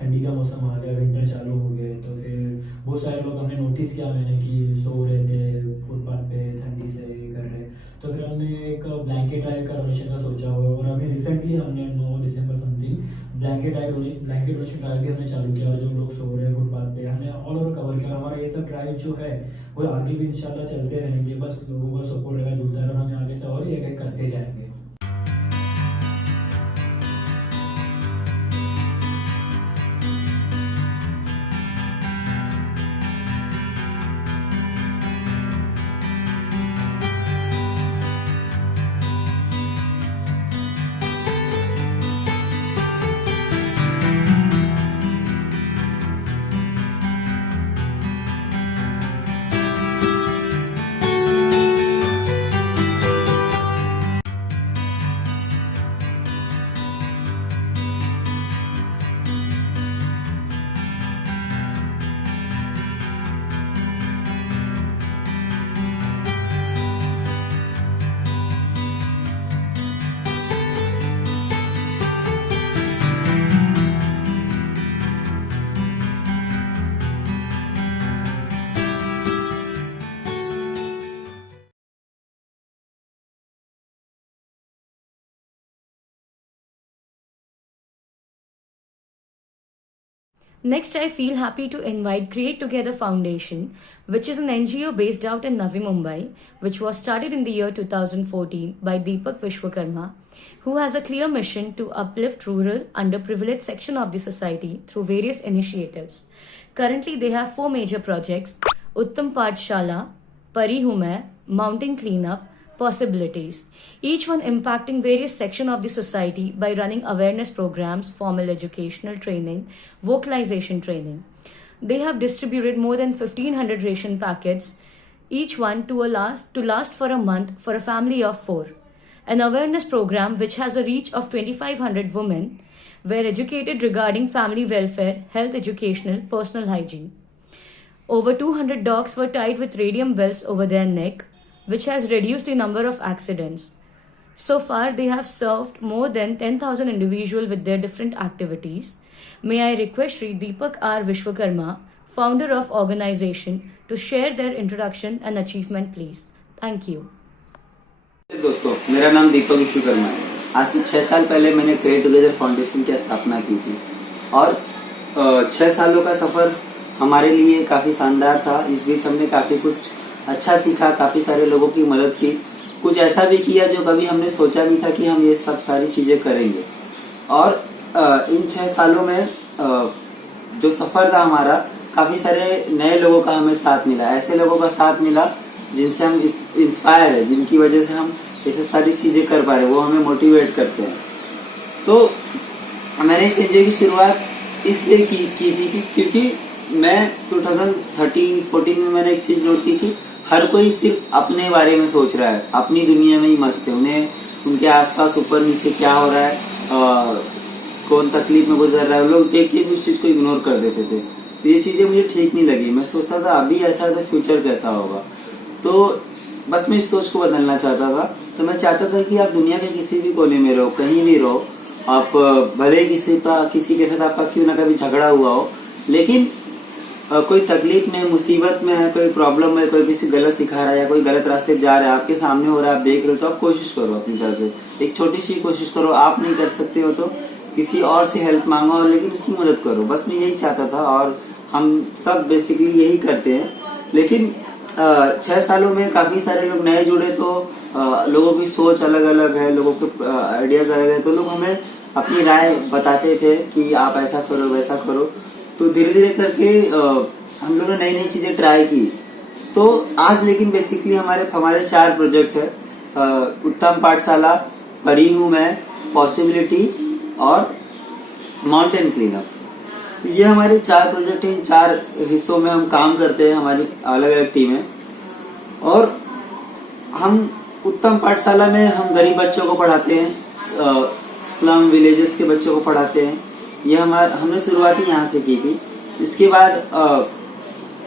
ठंडी का मौसम आ गया, विंटर चालू हो गए, तो फिर बहुत सारे लोग हमने नोटिस किया मैंने कि सो रहे थे फुटपाथ पे ठंडी से कर रहे, तो फिर हमने एक ब्लैंकेट ड्राइव का डोनेशन का सोचा हुआ है और अभी रिसेंटली हमने 9 दिसंबर समथिंग ब्लैंकेट डोनेशन ड्राइव भी हमने चालू किया। जो लोग सो रहे हैं फुटपाथ पे हमने ऑल ओवर कवर किया। हमारा ये सब ड्राइव जो है वो आगे भी इंशाल्लाह चलते रहेंगे, बस लोगों का सपोर्ट रहेगा जुड़ता रहेगा, हमें आगे से और ये करते जाएंगे। Next, I feel happy to invite Create Together Foundation, which is an NGO based out in Navi Mumbai, which was started in the year 2014 by Deepak Vishwakarma, who has a clear mission to uplift rural, underprivileged section of the society through various initiatives. Currently, they have 4 major projects: Uttam Pathshala, Pari Hu Main, Mountain Cleanup, Possibilities, each one impacting various sections of the society by running awareness programs, formal educational training, vocalization training. They have distributed more than 1500 ration packets, each one to last for a month for a family of 4. An awareness program which has a reach of 2500 women were educated regarding family welfare, health, educational, personal hygiene. Over 200 dogs were tied with radium belts over their neck, which has reduced the number of accidents. So far, they have served more than 10,000 individuals with their different activities. May I request Sri Deepak R. Vishwakarma, founder of organization, to share their introduction and achievement, please. Thank you. दोस्तों, मेरा नाम दीपक विश्वकर्मा है। आज से 6 साल पहले मैंने create together foundation की स्थापना की थी और 6 सालों का सफर हमारे लिए काफी शानदार था। इस बीच हमने काफी कुछ अच्छा सीखा, काफी सारे लोगों की मदद की, कुछ ऐसा भी किया जो कभी हमने सोचा नहीं था कि हम ये सब सारी चीजें करेंगे। और इन 6 सालों में जो सफर था हमारा, काफी सारे नए लोगों का हमें साथ मिला, ऐसे लोगों का साथ मिला जिनसे हम इंस्पायर है, जिनकी वजह से हम ये सब सारी चीजें कर पा रहे, वो हमें मोटिवेट करते हैं। तो मैंने इस एनजीओ की शुरुआत इसलिए की थी क्योंकि मैं 2013-14 में मैंने एक चीज नोट की कि हर कोई सिर्फ अपने बारे में सोच रहा है, अपनी दुनिया में ही मस्त है, उन्हें उनके आसपास ऊपर नीचे क्या हो रहा है, कौन तकलीफ में गुजर रहा है, लोग देख के भी उस चीज को इग्नोर कर देते थे। तो ये चीजें मुझे ठीक नहीं लगी। मैं सोचता था अभी ऐसा है तो फ्यूचर कैसा होगा। तो बस मैं इस सोच को बदलना चाहता था। तो मैं चाहता था कि आप दुनिया के किसी भी कोने में रहो, कहीं भी रहो, आप भले किसी के साथ आपका क्यों ना कभी झगड़ा हुआ हो, लेकिन कोई तकलीफ में, मुसीबत में है, कोई प्रॉब्लम है, कोई किसी गलत सिखा रहा है या कोई गलत रास्ते जा रहा है, आपके सामने हो रहा है, आप देख रहे हो, तो आप कोशिश करो अपनी तरफ से, एक छोटी सी कोशिश करो। आप नहीं कर सकते हो तो किसी और से हेल्प मांगो, लेकिन उसकी मदद करो। बस मैं यही चाहता था और हम सब बेसिकली यही करते हैं। लेकिन 6 सालों में काफी सारे लोग नए जुड़े, तो लोगों की सोच अलग अलग है, लोगों के आइडियाज अलग है, तो लोग हमें अपनी राय बताते थे कि आप ऐसा करो, वैसा करो। तो धीरे धीरे करके हम लोगों ने नई नई चीजें ट्राई की। तो आज लेकिन बेसिकली हमारे 4 प्रोजेक्ट है, उत्तम पाठशाला, परी हूँ मैं, पॉसिबिलिटी और माउंटेन क्लीनअप। तो ये हमारे 4 प्रोजेक्ट हैं। इन 4 हिस्सों में हम काम करते हैं, हमारी अलग अलग टीमें। और हम उत्तम पाठशाला में हम गरीब बच्चों को पढ़ाते हैं, स्लम विलेजेस के बच्चों को पढ़ाते हैं। ये हमने शुरुआत ही यहाँ से की थी। इसके बाद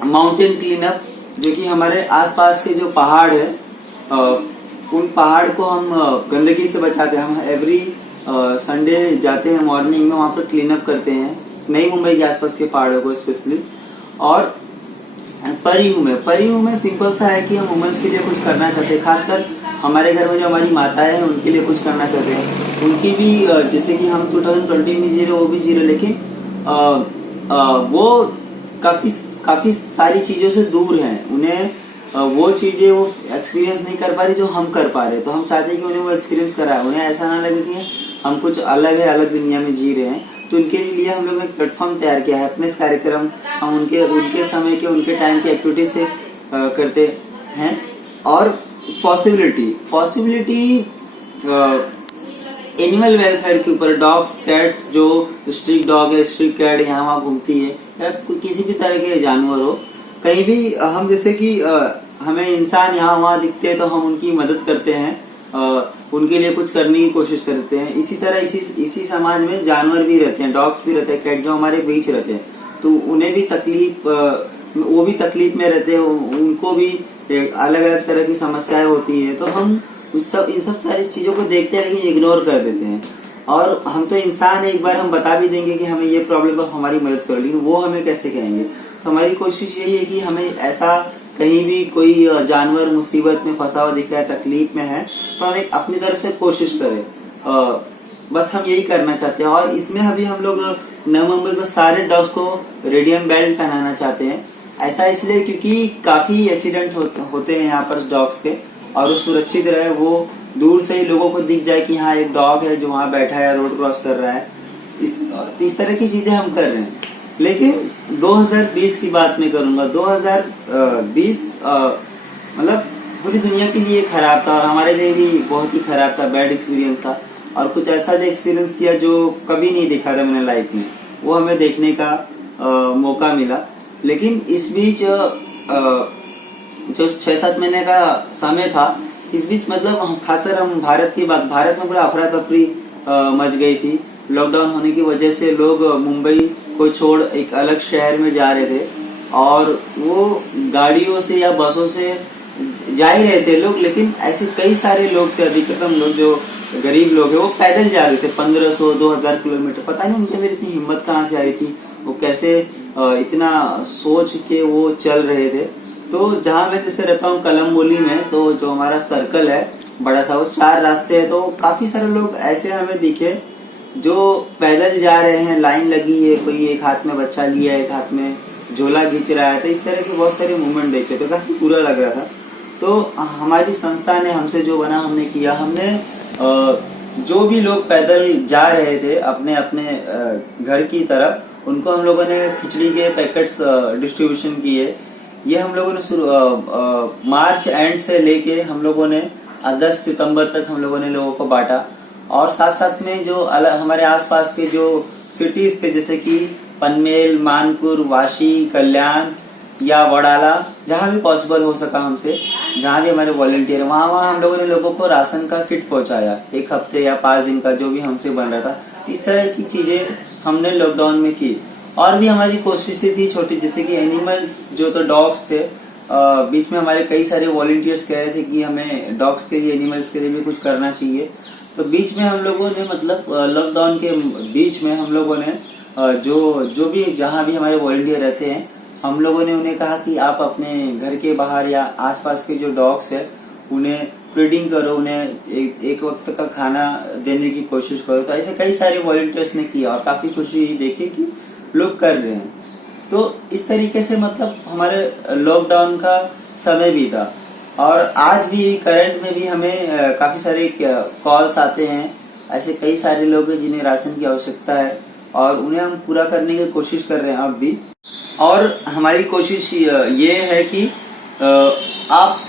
माउंटेन क्लीनअप, जो कि हमारे आसपास के जो पहाड़ है, उन पहाड़ को हम गंदगी से बचाते हैं। हम एवरी संडे जाते हैं मॉर्निंग में, वहाँ पर क्लीनअप करते हैं। नई मुंबई के आसपास के पहाड़ों को स्पेशली। और परी हूँ मैं सिंपल सा है कि हम वुमेन्स के लिए कुछ करना चाहते हैं, खासकर हमारे घर में जो हमारी माताएं हैं उनके लिए कुछ करना चाहते हैं। उनकी भी जैसे कि हम 2020 में जी रहे वो भी जी रहे, लेकिन वो काफी सारी चीजों से दूर हैं। उन्हें वो चीजें वो एक्सपीरियंस नहीं कर पा रही जो हम कर पा रहे। तो हम चाहते हैं कि उन्हें वो एक्सपीरियंस कराए, उन्हें ऐसा ना लगे कि हम कुछ अलग है, अलग दुनिया में जी रहे हैं। तो उनके लिए हम लोग एक प्लेटफॉर्म तैयार किया है, हैप्पीनेस कार्यक्रम। हम उनके समय के उनके टाइम की एक्टिविटी से करते हैं। और पॉसिबिलिटी एनिमल वेलफेयर के ऊपर, डॉग्स कैट्स, जो स्ट्रीट डॉग है, स्ट्रीट कैट यहाँ वहाँ घूमती है, या किसी भी तरह के जानवर हो, कहीं भी हम जैसे कि हमें इंसान यहाँ वहाँ दिखते हैं तो हम उनकी मदद करते हैं, उनके लिए कुछ करने की कोशिश करते हैं। इसी तरह इसी समाज में जानवर भी रहते हैं, डॉग्स भी रहते हैं, कैट जो हमारे बीच रहते हैं, तो उन्हें भी तकलीफ, वो भी तकलीफ में रहते हैं, उनको भी अलग अलग तरह की समस्याएं होती है। तो हम इन सब सारी चीजों को देखते हैं लेकिन इग्नोर कर देते हैं। और हम तो इंसान, एक बार हम बता भी देंगे कि हमें ये प्रॉब्लम है, हमारी मदद करो, लेकिन वो हमें कैसे कहेंगे। तो हमारी कोशिश यही है कि हमें ऐसा कहीं भी कोई जानवर मुसीबत में फंसा हुआ दिख रहा है, तकलीफ में है, तो हम एक अपनी तरफ से कोशिश करें। बस हम यही करना चाहते हैं। और इसमें अभी हम लोग नई मुंबई में सारे डॉग्स को रेडियम बेल्ट पहनाना चाहते हैं। ऐसा इसलिए क्योंकि काफी एक्सीडेंट होते हैं यहाँ पर डॉग्स के, और वो सुरक्षित रहे, वो दूर से ही लोगों को दिख जाए कि हाँ एक डॉग है जो वहाँ बैठा है, रोड क्रॉस कर रहा है। इस तरह की चीजें हम कर रहे हैं। लेकिन 2020 की बात मैं करूंगा। 2020 मतलब पूरी दुनिया के लिए खराब था और हमारे लिए भी बहुत ही खराब था, बैड एक्सपीरियंस था। और कुछ ऐसा जो एक्सपीरियंस किया जो कभी नहीं देखा था मैंने लाइफ में, वो हमें देखने का मौका मिला। लेकिन इस बीच जो 6-7 महीने का समय था, इस बीच मतलब खासकर हम भारत में पूरा अफरा तफरी मच गई थी। लॉकडाउन होने की वजह से लोग मुंबई को छोड़ एक अलग शहर में जा रहे थे, और वो गाड़ियों से या बसों से जा ही रहे थे लोग। लेकिन ऐसे कई सारे लोग थे, अधिकतम लोग जो गरीब लोग हैं वो पैदल जा रहे थे 1500-2000 किलोमीटर। पता नहीं उनके अंदर इतनी हिम्मत कहाँ से आई थी, वो कैसे इतना सोच के वो चल रहे थे। तो जहाँ मैं जैसे रहता हूँ कलमबोली में, तो जो हमारा सर्कल है बड़ा सा, वो 4 रास्ते है, तो काफी सारे लोग ऐसे हमें दिखे जो पैदल जा रहे हैं, लाइन लगी है, कोई एक हाथ में बच्चा लिया, एक हाथ में झोला खींच रहा है। तो इस तरह के बहुत सारे मूवमेंट देखे तो काफी बुरा लग रहा था। तो हमारी संस्था ने हमसे जो बना हमने किया, हमने जो भी लोग पैदल जा रहे थे अपने अपने घर की तरफ, उनको हम लोगों ने खिचड़ी के पैकेट्स डिस्ट्रीब्यूशन किए। ये हम लोगों ने मार्च एंड से लेके हम लोगों ने अगस्त सितंबर तक हम लोगों ने लोगों को बांटा। और साथ साथ में जो हमारे आसपास के जो सिटीज थे, जैसे कि पनवेल, मानपुर, वाशी, कल्याण या वडाला, जहाँ भी पॉसिबल हो सका हमसे, जहाँ भी हमारे वॉलंटियर, वहाँ हम लोगों ने लोगों को राशन का किट पहुंचाया, 1 हफ्ते या 5 दिन का जो भी हमसे बन रहा था। इस तरह की चीजें हमने लॉकडाउन में की। और भी हमारी कोशिशें थी छोटी, जैसे कि एनिमल्स जो तो डॉग्स थे, बीच में हमारे कई सारे वॉलंटियर्स कह रहे थे कि हमें डॉग्स के लिए, एनिमल्स के लिए भी कुछ करना चाहिए। तो बीच में हम लोगों ने मतलब लॉकडाउन के बीच में हम लोगों ने जो भी जहाँ भी हमारे वॉलंटियर रहते हैं, हम लोगों ने उन्हें कहा कि आप अपने घर के बाहर या आसपास के जो डॉग्स है उन्हें फीडिंग करो, उन्हें एक वक्त का खाना देने की कोशिश करो। तो ऐसे कई सारे वॉलंटियर्स ने किया और काफी खुशी देखे कि लोग कर रहे हैं। तो इस तरीके से मतलब हमारे लॉकडाउन का समय भी था। और आज भी करंट में भी हमें काफी सारे कॉल्स आते हैं, ऐसे कई सारे लोग हैं जिन्हें राशन की आवश्यकता है और उन्हें हम पूरा करने की कोशिश कर रहे हैं अब भी। और हमारी कोशिश ये है कि आप,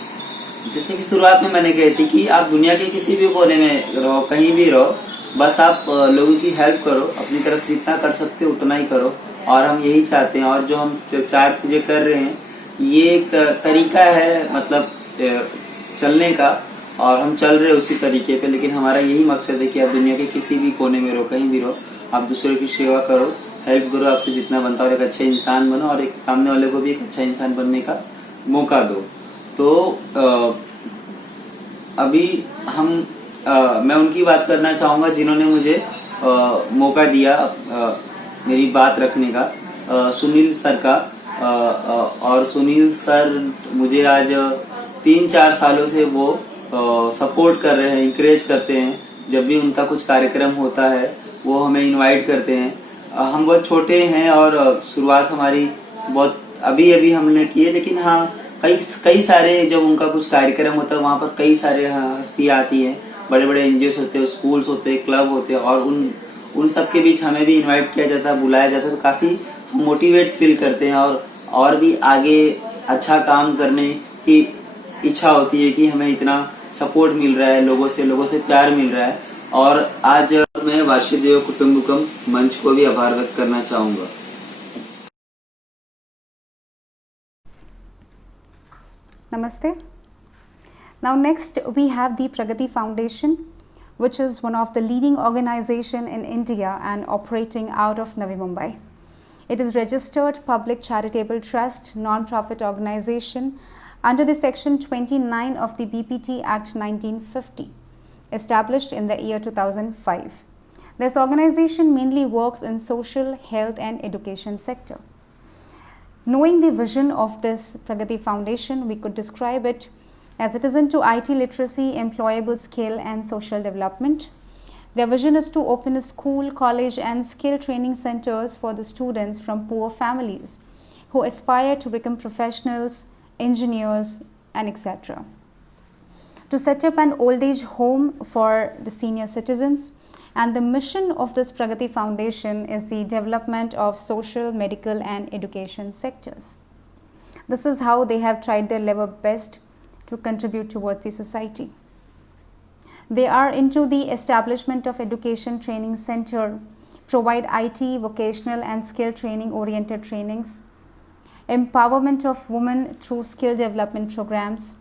जैसे कि शुरुआत में मैंने कही थी कि आप दुनिया के किसी भी कोने में रहो, कहीं भी रहो, बस आप लोगों की हेल्प करो, अपनी तरफ से जितना कर सकते हो उतना ही करो। और हम यही चाहते हैं। और जो हम 4 चीजें कर रहे हैं, ये एक तरीका है मतलब चलने का, और हम चल रहे हैं उसी तरीके पे। लेकिन हमारा यही मकसद है कि आप दुनिया के किसी भी कोने में रहो, कहीं भी रहो, आप दूसरों की सेवा करो, हेल्प करो, आपसे जितना बनता है, और एक अच्छे इंसान बनो और एक सामने वाले को भी एक अच्छा इंसान बनने का मौका दो। तो अभी मैं उनकी बात करना चाहूंगा जिन्होंने मुझे मौका दिया मेरी बात रखने का, सुनील सर का। और सुनील सर मुझे आज 3-4 सालों से वो सपोर्ट कर रहे हैं, इंकरेज करते हैं। जब भी उनका कुछ कार्यक्रम होता है वो हमें इनवाइट करते हैं। हम बहुत छोटे हैं और शुरुआत हमारी बहुत अभी अभी हमने की है, लेकिन हाँ कई सारे जब उनका कुछ कार्यक्रम होता है वहाँ पर कई सारे हस्तियाँ आती हैं, बड़े बड़े एनजीओ होते हैं, स्कूल्स होते हैं, क्लब होते हैं, और उन सब के बीच हमें भी इनवाइट किया जाता है, बुलाया जाता है। तो काफी मोटिवेट फील करते हैं और भी आगे अच्छा काम करने की इच्छा होती है कि हमें इतना सपोर्ट मिल रहा है, लोगों से प्यार मिल रहा है। और आज मैं वासुदेव कुटुंबकम मंच को भी आभार व्यक्त करना चाहूंगा। Namaste. Now next we have the Pragati Foundation, which is one of the leading organization in India and operating out of Navi Mumbai. It is registered public charitable trust non-profit organization under the section 29 of the BPT Act 1950, established in the year 2005. This organization mainly works in social, health and education sector. Knowing the vision of this Pragati Foundation, we could describe it as it is into IT literacy, employable skill and social development. Their vision is to open a school, college and skill training centers for the students from poor families who aspire to become professionals, engineers and etc. To set up an old age home for the senior citizens. And the mission of this Pragati Foundation is the development of social, medical and education sectors. This is how they have tried their level best to contribute towards the society. They are into the establishment of education training center, provide IT, vocational and skill training oriented trainings, empowerment of women through skill development programs,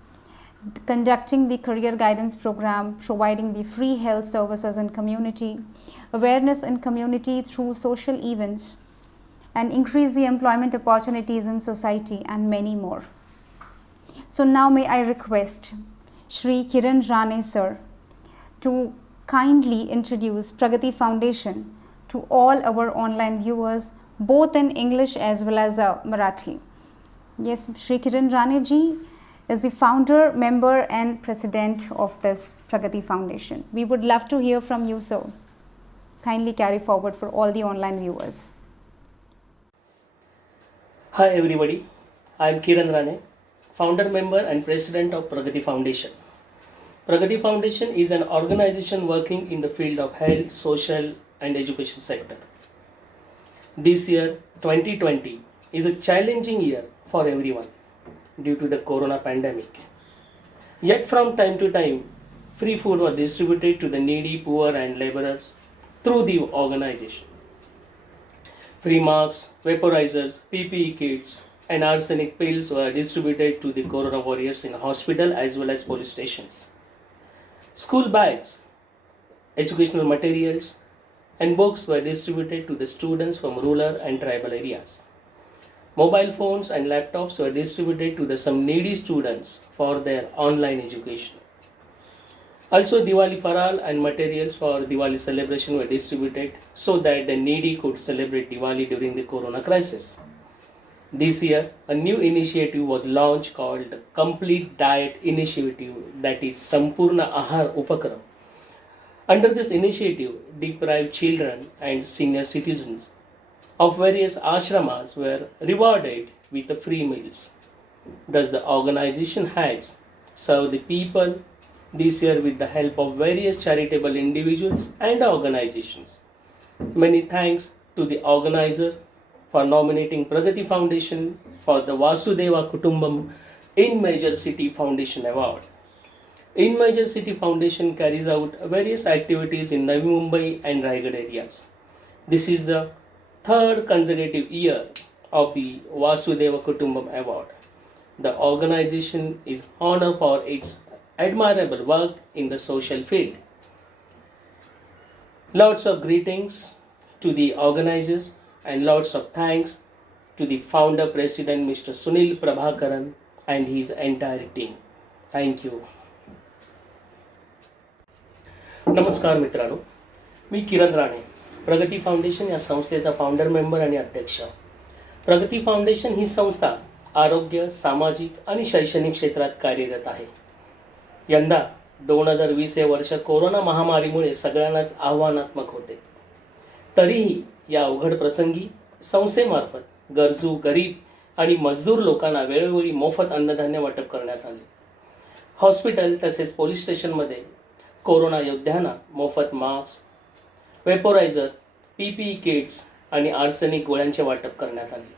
conducting the career guidance program, providing the free health services in community, awareness in community through social events, and increase the employment opportunities in society and many more. So now may I request Shri Kiran Rane sir to kindly introduce Pragati Foundation to all our online viewers, both in English as well as Marathi. Yes, Shri Kiran Rane ji is the founder, member and president of this Pragati Foundation. We would love to hear from you, sir. Kindly carry forward for all the online viewers. Hi everybody, I am Kiran Rane, founder, member and president of Pragati Foundation. Pragati Foundation is an organization working in the field of health, social and education sector. This year, 2020, is a challenging year for everyone due to the corona pandemic. Yet from time to time, free food was distributed to the needy, poor and laborers through the organization. Free masks, vaporizers, PPE kits and arsenic pills were distributed to the corona warriors in hospital as well as police stations. School bags, educational materials and books were distributed to the students from rural and tribal areas. Mobile phones and laptops were distributed to some needy students for their online education. Also, Diwali Faral and materials for Diwali celebration were distributed so that the needy could celebrate Diwali during the corona crisis. This year, a new initiative was launched called Complete Diet Initiative, that is Sampurna Ahar Upakram. Under this initiative, deprived children and senior citizens of various ashramas were rewarded with the free meals. Thus, the organization has served the people this year with the help of various charitable individuals and organizations. Many thanks to the organizer for nominating Pragati Foundation for the Vasudeva Kutumbam in Major City Foundation Award. In Major City Foundation carries out various activities in Navi Mumbai and Raigad areas. This is the third consecutive year of the Vasudeva Kutumbam Award. The organization is honored for its admirable work in the social field. Lots of greetings to the organizers and lots of thanks to the founder president Mr. Sunil Prabhakaran and his entire team. Thank you. नमस्कार मित्रांनो, मी किरण राणे, प्रगती foundation या संस्थेचा founder member आणि अध्यक्ष. प्रगती foundation ही संस्था आरोग्य, सामाजिक आणि शैक्षणिक क्षेत्रात कार्यरत आहे. यंदा 2020 हे वर्ष कोरोना महामारीमुळे सगळ्यांनाच आव्हानात्मक होते. तरीही या अवघड प्रसंगी संस्थेमार्फत गरजू, गरीब आणि मजदूर लोकांना वेळोवेळी मोफत अन्नधान्य वाटप करण्यात आले. हॉस्पिटल तसेच पोलीस स्टेशनमध्ये कोरोना योद्ध्यांना मोफत मास्क, वेपोरायझर, PPE किट्स आणि आर्सेनिक गोळ्यांचे वाटप करण्यात आले.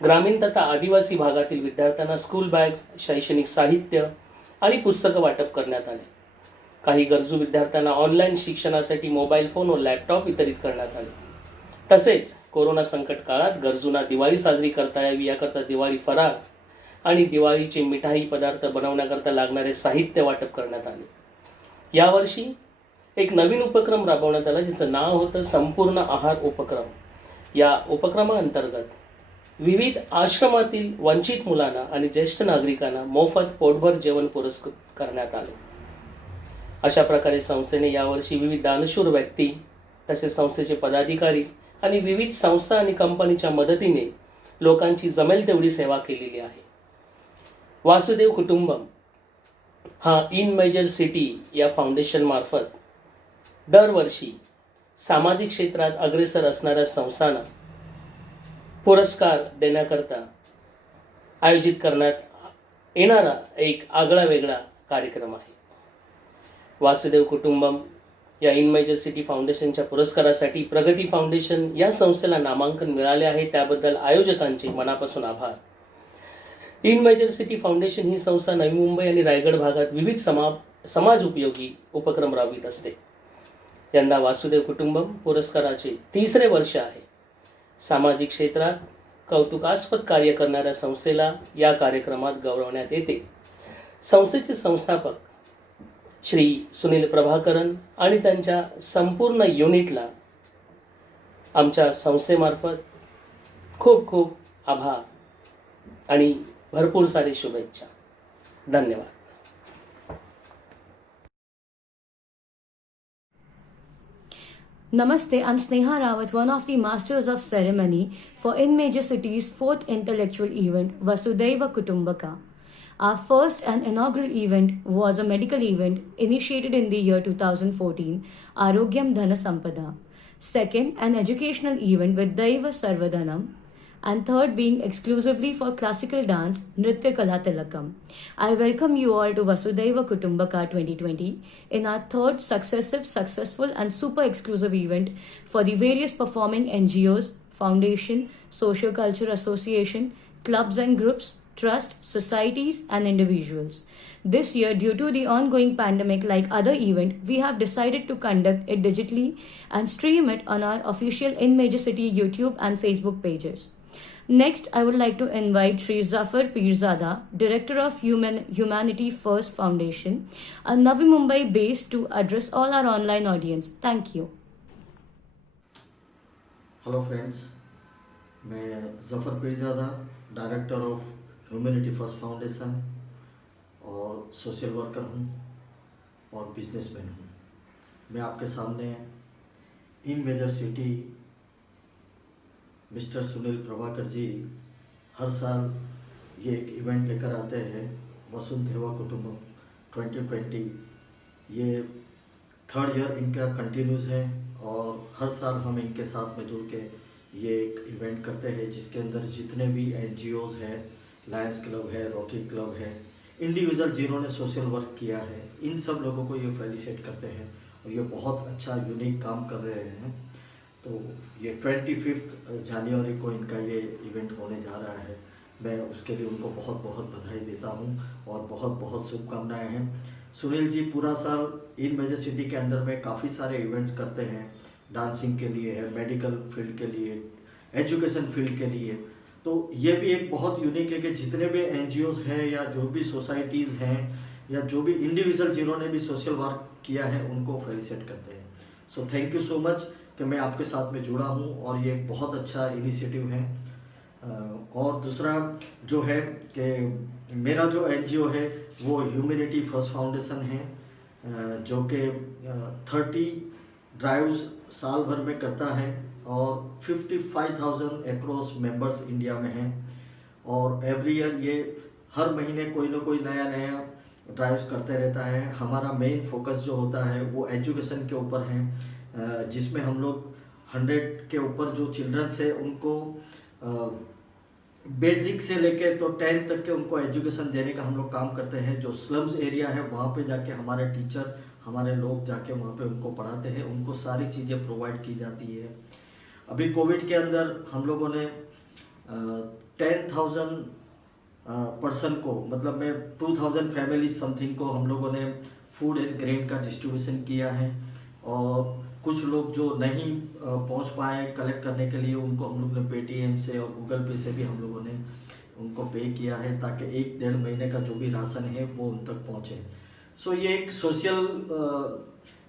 ग्रामीण तथा आदिवासी भागातील विद्यार्थ्यांना स्कूल बॅग्स, शैक्षणिक साहित्य आणि पुस्तकं वाटप करण्यात आले. काही गरजू विद्यार्थ्यांना ऑनलाईन शिक्षणासाठी मोबाईल फोन व लॅपटॉप वितरित करण्यात आले. तसेच कोरोना संकट काळात गरजूंना दिवाळी साजरी करता यावी याकरता दिवाळी फराळ आणि दिवाळीचे मिठाई पदार्थ बनवण्याकरता लागणारे साहित्य वाटप करण्यात आले. यावर्षी एक नवीन उपक्रम राबवण्यात आला ज्याचं नाव होतं संपूर्ण आहार उपक्रम. या उपक्रमाअंतर्गत विविध आश्रमातील वंचित मुलांना आणि ज्येष्ठ नागरिकांना मोफत पोटभर जेवण पुरस्कृत करण्यात आले. अशा प्रकारे संस्थेने यावर्षी विविध दानशूर व्यक्ती तसेच संस्थेचे पदाधिकारी आणि विविध संस्था आणि कंपनीच्या मदतीने लोकांची जमेल तेवढी सेवा केलेली आहे. वासुदेव कुटुंबम हा इन मेजर सिटी या फाउंडेशन मार्फत दरवर्षी सामाजिक क्षेत्रात अग्रेसर असणाऱ्या संस्थांना पुरस्कार देण्याकरता आयोजित करण्यात येणारा एक आगळा वेगळा कार्यक्रम आहे. वासुदेव कुटुंबम या इन मेजर सिटी फाउंडेशनच्या पुरस्कारासाठी प्रगती फाउंडेशन या संस्थेला नामांकन मिळाले आहे. त्याबद्दल आयोजकांचे मनापासून आभार. इन मेजर सिटी फाउंडेशन ही संस्था नवी मुंबई आणि रायगड भागात विविध समाज उपयोगी उपक्रम राबवित असते. यंदा वासुदेव कुटुंबम पुरस्काराचे 3रे वर्ष आहे. सामाजिक क्षेत्रात कौतुकास्पद कार्य करणाऱ्या संस्थेला या कार्यक्रमात गौरवण्यात येते. संस्थेचे संस्थापक श्री सुनील प्रभाकरन आणि त्यांच्या संपूर्ण युनिटला आमच्या संस्थेमार्फत खूप खूप आभार आणि भरपूर सारी शुभेच्छा. धन्यवाद. Namaste, I'm Sneha Rawat, one of the Masters of Ceremony for In Major City's 4th intellectual event, Vasudhaiva Kutumbakam. Our first and inaugural event was a medical event initiated in the year 2014, Arogyam Dhana Sampada. Second, an educational event with Daiva Sarvadhanam. And third being exclusively for classical dance, Nritya Kala Tilakam. I welcome you all to Vasudhaiva Kutumbaka 2020 in our third successful and super exclusive event for the various performing NGOs, foundation, socio-culture association, clubs and groups, trust, societies and individuals. This year, due to the ongoing pandemic like other event, we have decided to conduct it digitally and stream it on our official In Major City YouTube and Facebook pages. Next, I would like to invite Sri Zafar Pirzada, Director of Humanity First Foundation, a Navi Mumbai base, to address all our online audience. Thank you. Hello friends, मैं Zafar Pirzada, director of humanity first foundation और social worker हूँ और businessman हूँ. मैं आपके सामने in major city mister Sunil Prabhakar ji हर साल ये एक इवेंट लेकर आते हैं, वसुधैव कुटुंबकम 2020. ये 3rd ईयर इनका कंटिन्यूस है और हर साल हम इनके साथ में जुड़ के ये एक इवेंट करते हैं जिसके अंदर जितने भी NGOs हैं, लायंस क्लब है, रोटरी क्लब है, इंडिविजुअल जिन्होंने सोशल वर्क किया है, इन सब लोगों को ये फेलिसिट करते हैं और ये बहुत अच्छा यूनिक काम कर रहे हैं. तो ये 25 जनवरी को इनका ये इवेंट होने जा रहा है. मैं उसके लिए उनको बहुत बहुत बधाई देता हूँ और बहुत बहुत शुभकामनाएं हैं. सुनील जी पूरा साल इन मेजर सिटी के अंडर में काफ़ी सारे इवेंट्स करते हैं, डांसिंग के लिए है, मेडिकल फील्ड के लिए, एजुकेशन फील्ड के लिए. तो ये भी एक बहुत यूनिक है कि जितने भी NGOs हैं या जो भी सोसाइटीज़ हैं या जो भी इंडिविजुअल जिन्होंने भी सोशल वर्क किया है उनको फेलिसिट करते हैं. So thank you so much कि मैं आपके साथ में जुड़ा हूँ और ये एक बहुत अच्छा इनिशिएटिव है. और दूसरा जो है कि मेरा जो NGO है वो ह्यूमैनिटी फर्स्ट फाउंडेशन है जो कि 30 ड्राइव्स साल भर में करता है और 55,000 अक्रॉस मेंबर्स इंडिया में हैं और एवरी ईयर ये हर महीने कोई ना कोई नया ड्राइव्स करते रहता है। हमारा मेन फोकस जो होता है वो एजुकेशन के ऊपर है, जिसमें हम लोग 100 के ऊपर जो चिल्ड्रंस है उनको बेसिक से लेके तो 10th तक के उनको एजुकेशन देने का हम लोग काम करते हैं। जो स्लम्स एरिया है वहाँ पे जाके हमारे टीचर, हमारे लोग जाके वहाँ पे उनको पढ़ाते हैं, उनको सारी चीज़ें प्रोवाइड की जाती है। अभी कोविड के अंदर हम लोगों ने 10,000 पर्सन को, मतलब में 2,000 फैमिली समथिंग को हम लोगों ने फूड एंड ग्रेन का डिस्ट्रीब्यूशन किया है और कुछ लोग जो नहीं पहुंच पाए कलेक्ट करने के लिए उनको हम लोग ने पेटीएम से और गूगल पे से भी हम लोगों ने उनको पे किया है ताकि 1-1.5 महीने का जो भी राशन है वो उन तक पहुंचे। सो ये एक सोशल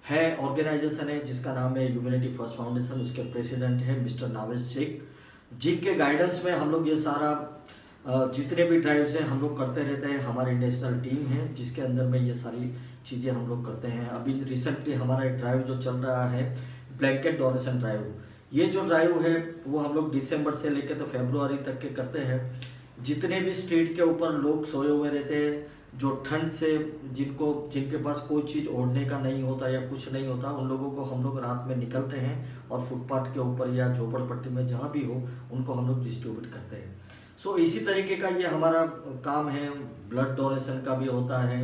है ऑर्गेनाइजेशन है जिसका नाम है ह्यूमैनिटी फर्स्ट फाउंडेशन। उसके प्रेसिडेंट है मिस्टर नावेद शेख, जिनके गाइडेंस में हम लोग ये सारा जितने भी ड्राइव्स हैं हम लोग करते रहते हैं। हमारी नेशनल टीम है जिसके अंदर में ये सारी चीज़ें हम लोग करते हैं। अभी रिसेंटली हमारा एक ड्राइव जो चल रहा है ब्लैंकेट डोनेशन ड्राइव, ये जो ड्राइव है वो हम लोग दिसंबर से लेकर तो फरवरी तक के करते हैं। जितने भी स्ट्रीट के ऊपर लोग सोए हुए रहते हैं, जो ठंड से जिनके पास कोई चीज़ ओढ़ने का नहीं होता या कुछ नहीं होता, उन लोगों को हम लोग रात में निकलते हैं और फुटपाथ के ऊपर या झोपड़पट्टी में जहाँ भी हो उनको हम लोग डिस्ट्रीब्यूट करते हैं। सो इसी तरीके का ये हमारा काम है। ब्लड डोनेशन का भी होता है,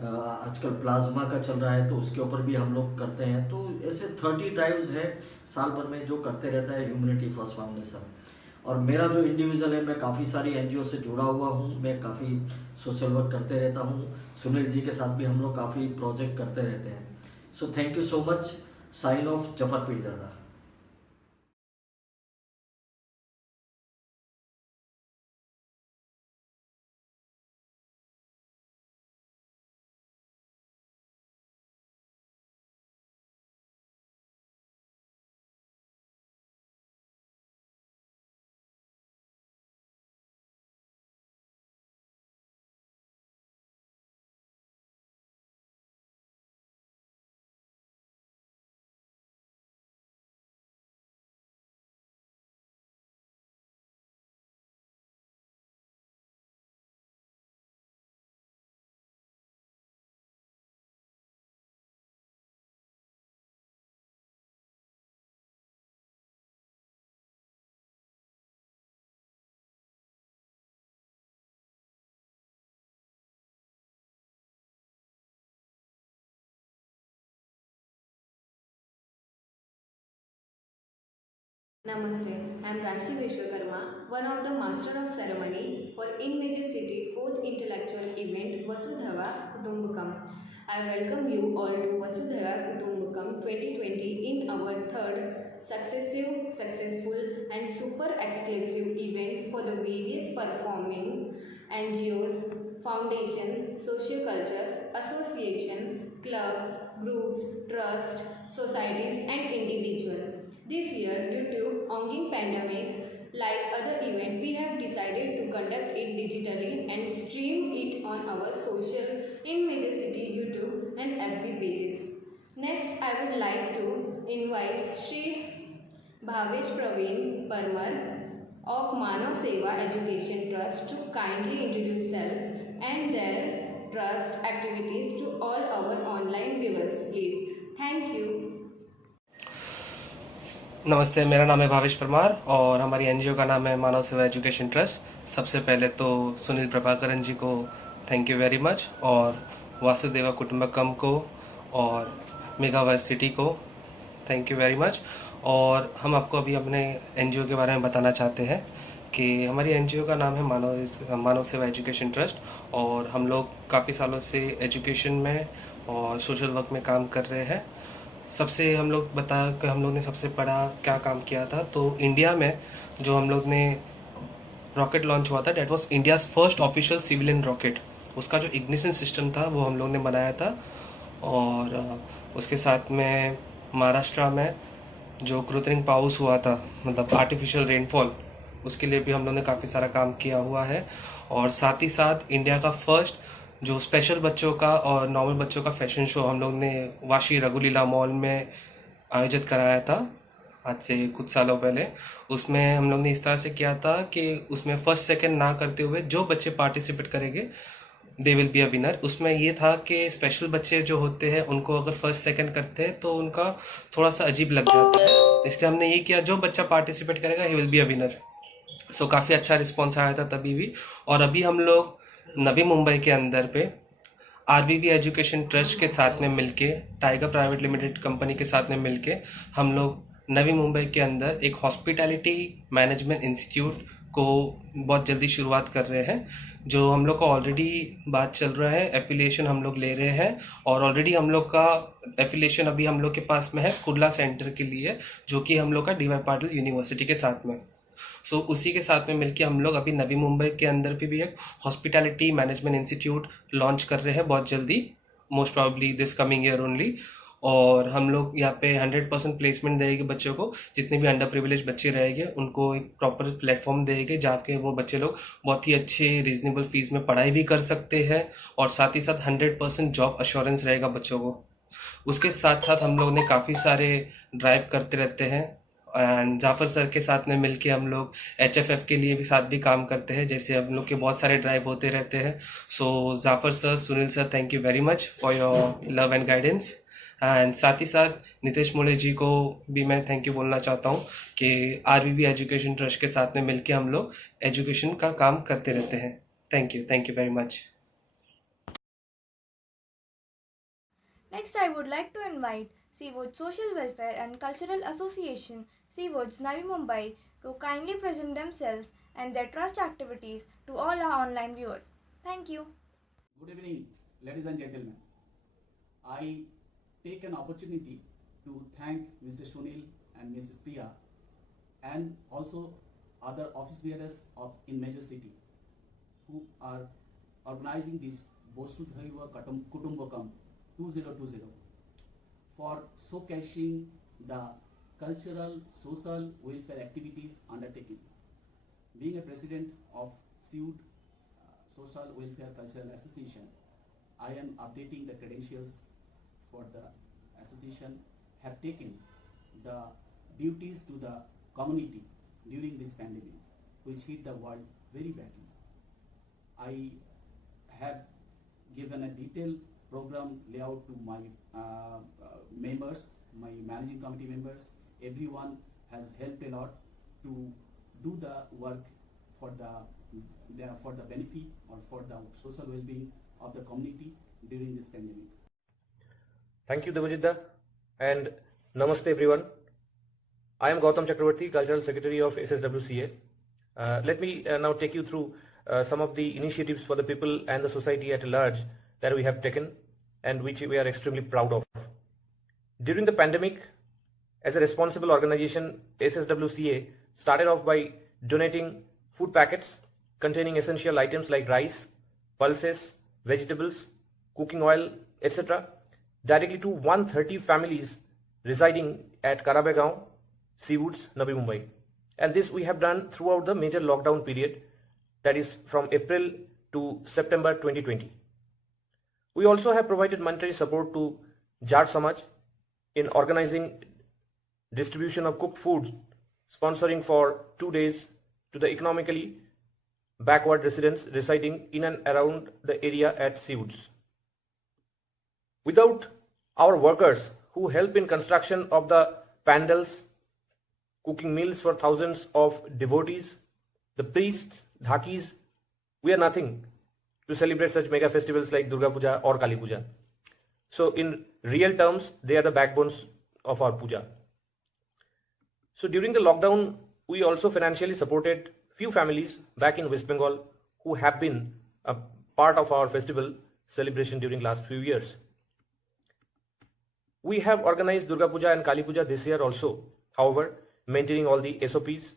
आजकल प्लाज्मा का चल रहा है तो उसके ऊपर भी हम लोग करते हैं। तो ऐसे 30 ड्राइव्स है साल भर में जो करते रहता है ह्यूमैनिटी फर्स्ट फाउंडेशन। और मेरा जो इंडिविजुअल है, मैं काफ़ी सारी एनजीओ से जुड़ा हुआ हूँ, मैं काफ़ी सोशल वर्क करते रहता हूँ। सुनील जी के साथ भी हम लोग काफ़ी प्रोजेक्ट करते रहते हैं। So thank you so much. Sign off Zafar Pirzada. Namaste, I am Rashmi Vishwakarma, one of the Master of Ceremony for In Major City 4th Intellectual Event Vasudhaiva Kutumbakam. I welcome you all to Vasudhaiva Kutumbakam 2020 in our third successful and super exclusive event for the various performing NGOs, foundation, socio-cultures, association, clubs, groups, trusts, societies and individuals. This year, due to ongoing pandemic, like other events, we have decided to conduct it digitally and stream it on our social In Major City YouTube and FB pages. Next, I would like to invite Shri Bhavesh Praveen Parmar of Manav Seva Education Trust to kindly introduce self and their trust activities to all our online viewers, please. Thank you. नमस्ते, मेरा नाम है भावेश परमार और हमारी NGO का नाम है मानव सेवा एजुकेशन ट्रस्ट। सबसे पहले तो सुनील प्रभाकरन जी को थैंक यू वेरी मच और वासुदेवा कुटुंबकम को और मेगावर्स सिटी को थैंक यू वेरी मच। और हम आपको अभी अपने एनजीओ के बारे में बताना चाहते हैं कि हमारी एनजीओ का नाम है मानव सेवा एजुकेशन ट्रस्ट और हम लोग काफ़ी सालों से एजुकेशन में और सोशल वर्क में काम कर रहे हैं। सबसे हम लोग बताया कि हम लोग ने सबसे बड़ा क्या काम किया था, तो इंडिया में जो हम लोग ने रॉकेट लॉन्च हुआ था, that was India's first official civilian rocket. उसका जो इग्निशन सिस्टम था वो हम लोग ने बनाया था। और उसके साथ में महाराष्ट्र में जो कृत्रिम पाउस हुआ था, मतलब आर्टिफिशियल रेनफॉल, उसके लिए भी हम लोग ने काफ़ी सारा काम किया हुआ है। और साथ ही साथ इंडिया का फर्स्ट जो स्पेशल बच्चों का और नॉर्मल बच्चों का फैशन शो हम लोग ने वाशी रघुलीला मॉल में आयोजित कराया था आज से कुछ सालों पहले। उसमें हम लोग ने इस तरह से किया था कि उसमें फर्स्ट सेकंड ना करते हुए जो बच्चे पार्टिसिपेट करेंगे they will be a winner. उसमें ये था कि स्पेशल बच्चे जो होते हैं उनको अगर फर्स्ट सेकंड करते हैं तो उनका थोड़ा सा अजीब लग जाता है, इसलिए हमने ये किया जो बच्चा पार्टिसिपेट करेगा he will be a winner. So काफ़ी अच्छा रिस्पॉन्स आया था तभी भी। और अभी हम लोग नवी मुंबई के अंदर पे आरवीवी एजुकेशन ट्रस्ट के साथ में मिलके, टाइगर प्राइवेट लिमिटेड कंपनी के साथ में मिलके हम लोग नवी मुंबई के अंदर एक हॉस्पिटैलिटी मैनेजमेंट इंस्टीट्यूट को बहुत जल्दी शुरुआत कर रहे हैं। जो हम लोग का ऑलरेडी बात चल रहा है, एफिलिएशन हम लोग ले रहे हैं और ऑलरेडी हम लोग का एफिलिएशन अभी हम लोग के पास में है कुर्ला सेंटर के लिए, जो कि हम लोग का डी वाई पाटिल यूनिवर्सिटी के साथ में। सो उसी के साथ में मिलके हम लोग अभी नवी मुंबई के अंदर भी एक हॉस्पिटैलिटी मैनेजमेंट इंस्टीट्यूट लॉन्च कर रहे हैं बहुत जल्दी, most probably this coming year only. और हम लोग यहाँ पे 100% प्लेसमेंट देंगे बच्चों को, जितने भी अंडर प्रिविलेज बच्चे रहेंगे उनको एक प्रॉपर प्लेटफॉर्म देंगे जहाँ के वो बच्चे लोग बहुत ही अच्छे रीजनेबल फीस में पढ़ाई भी कर सकते हैं और साथ ही साथ 100% जॉब अश्योरेंस रहेगा बच्चों को। उसके साथ साथ हम लोग ने काफ़ी सारे ड्राइव करते रहते हैं एंड जाफ़र सर के साथ में मिलके हम लोग HFF के लिए भी साथ भी काम करते हैं, जैसे हम लोग के बहुत सारे ड्राइव होते रहते हैं। So Jafar sir, Sunil sir, thank you very much for your love and guidance. And साथ ही साथ नितेश मोले जी को भी मैं थैंक यू बोलना चाहता हूँ कि आरवीवी एजुकेशन ट्रस्ट के साथ में मिलके हम लोग एजुकेशन का काम करते रहते हैं। Thank you very much. Next, I would like to invite Seawoods Social Welfare and Cultural Association, Seawoods Navi Mumbai, to kindly present themselves and their trust activities to all our online viewers. Thank you. Good evening, ladies and gentlemen. I take an opportunity to thank Mr. Sunil and Mrs. Priya and also other office bearers in major city who are organizing this Vasudhaiva Kutumbakam 2020 for showcasing the cultural, social welfare activities undertaken. Being a president of SEWD Social Welfare Cultural Association, I am updating the credentials for the association, have taken the duties to the community during this pandemic, which hit the world very badly. I have given a detailed program layout to my members, my managing committee members. Everyone has helped a lot to do the work for the benefit or for the social well-being of the community during this pandemic. Thank you, Devajitda, and namaste everyone. I am Gautam Chakravarti, Cultural Secretary of SSWCA. Let me now take you through some of the initiatives for the people and the society at large that we have taken and which we are extremely proud of. During the pandemic, as a responsible organization, SSWCA started off by donating food packets containing essential items like rice, pulses, vegetables, cooking oil, etc. directly to 130 families residing at Karabegaon, Seawoods, Navi Mumbai. And this we have done throughout the major lockdown period, that is from April to September 2020. We also have provided monetary support to Jat Samaj in organizing distribution of cooked foods, sponsoring for 2 days to the economically backward residents residing in and around the area at Seawoods. Without our workers who help in construction of the pandals, cooking meals for thousands of devotees, the priests, dhakis, we are nothing to celebrate such mega festivals like Durga Puja or Kali Puja. So in real terms, they are the backbones of our puja. So during the lockdown, we also financially supported few families back in West Bengal who have been a part of our festival celebration during last few years. We have organized Durga Puja and Kali Puja this year also, however, maintaining all the SOPs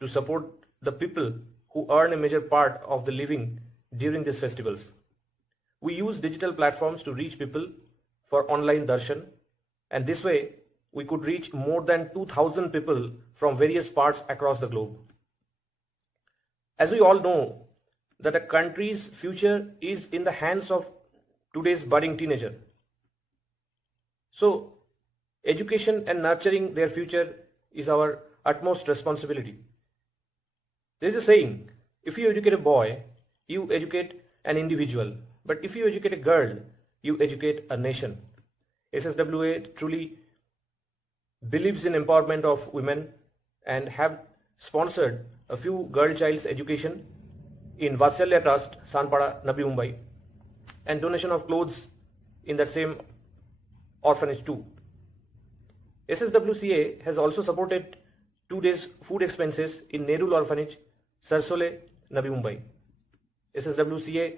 to support the people who earn a major part of the living during these festivals. We use digital platforms to reach people for online darshan, and this way we could reach more than 2,000 people from various parts across the globe. As we all know that a country's future is in the hands of today's budding teenager. So education and nurturing their future is our utmost responsibility. There is a saying, if you educate a boy, you educate an individual. But if you educate a girl, you educate a nation. SSWA truly believes in empowerment of women and have sponsored a few girl child's education in Vatsalya Trust, Sanpada, Navi Mumbai, and donation of clothes in that same orphanage too. SSWCA has also supported 2 days food expenses in Nerul Orphanage, Sarsole, Navi Mumbai. SSWCA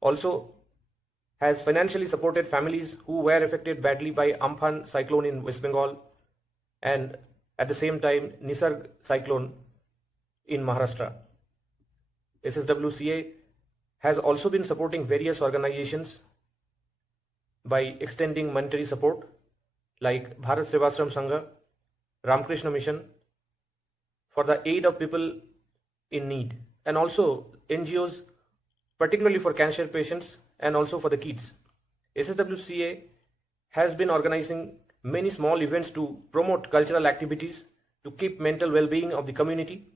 also has financially supported families who were affected badly by Amphan cyclone in West Bengal and at the same time Nisarg cyclone in Maharashtra. SSWCA has also been supporting various organizations by extending monetary support like Bharat Sevashram Sangha, Ramakrishna Mission for the aid of people in need, and also NGOs particularly for cancer patients and also for the kids. SSWCA has been organizing many small events to promote cultural activities to keep mental well-being of the community.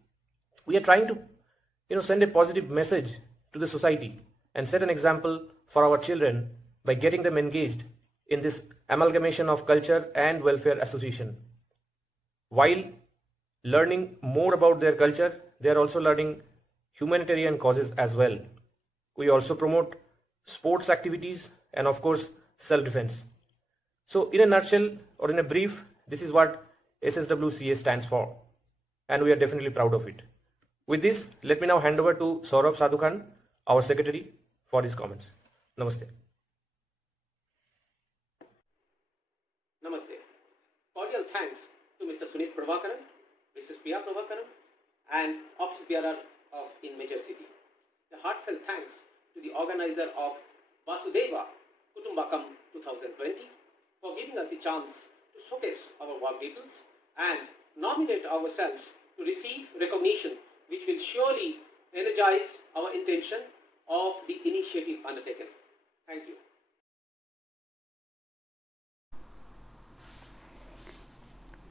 We are trying to send a positive message to the society and set an example for our children by getting them engaged in this amalgamation of culture and welfare association. While learning more about their culture, they are also learning humanitarian causes as well. We also promote sports activities and of course self-defense. So in a nutshell or in a brief, this is what SSWCA stands for, and we are definitely proud of it. With this, let me now hand over to Saurabh Sadhukhan, our secretary, for his comments. Namaste. Namaste. Cordial thanks to Mr. Sunil Prabhakaran, Mrs. Priya Prabhakaran, and Office Bearer of In Major City. A heartfelt thanks to the organizer of Vasudhaiva Kutumbakam 2020 for giving us the chance to showcase our work details and nominate ourselves to receive recognition, which will surely energize our intention of the initiative undertaken. Thank you.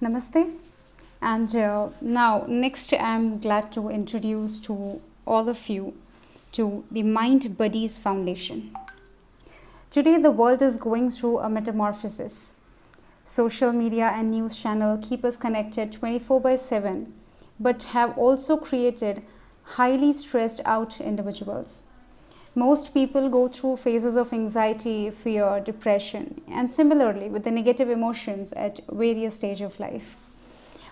Namaste. And now next I'm glad to introduce to all of you to the Mind Buddies Foundation. Today the world is going through a metamorphosis. Social media and news channel keep us connected 24/7, but have also created highly stressed out individuals. Most people go through phases of anxiety, fear, depression, and similarly with the negative emotions at various stages of life.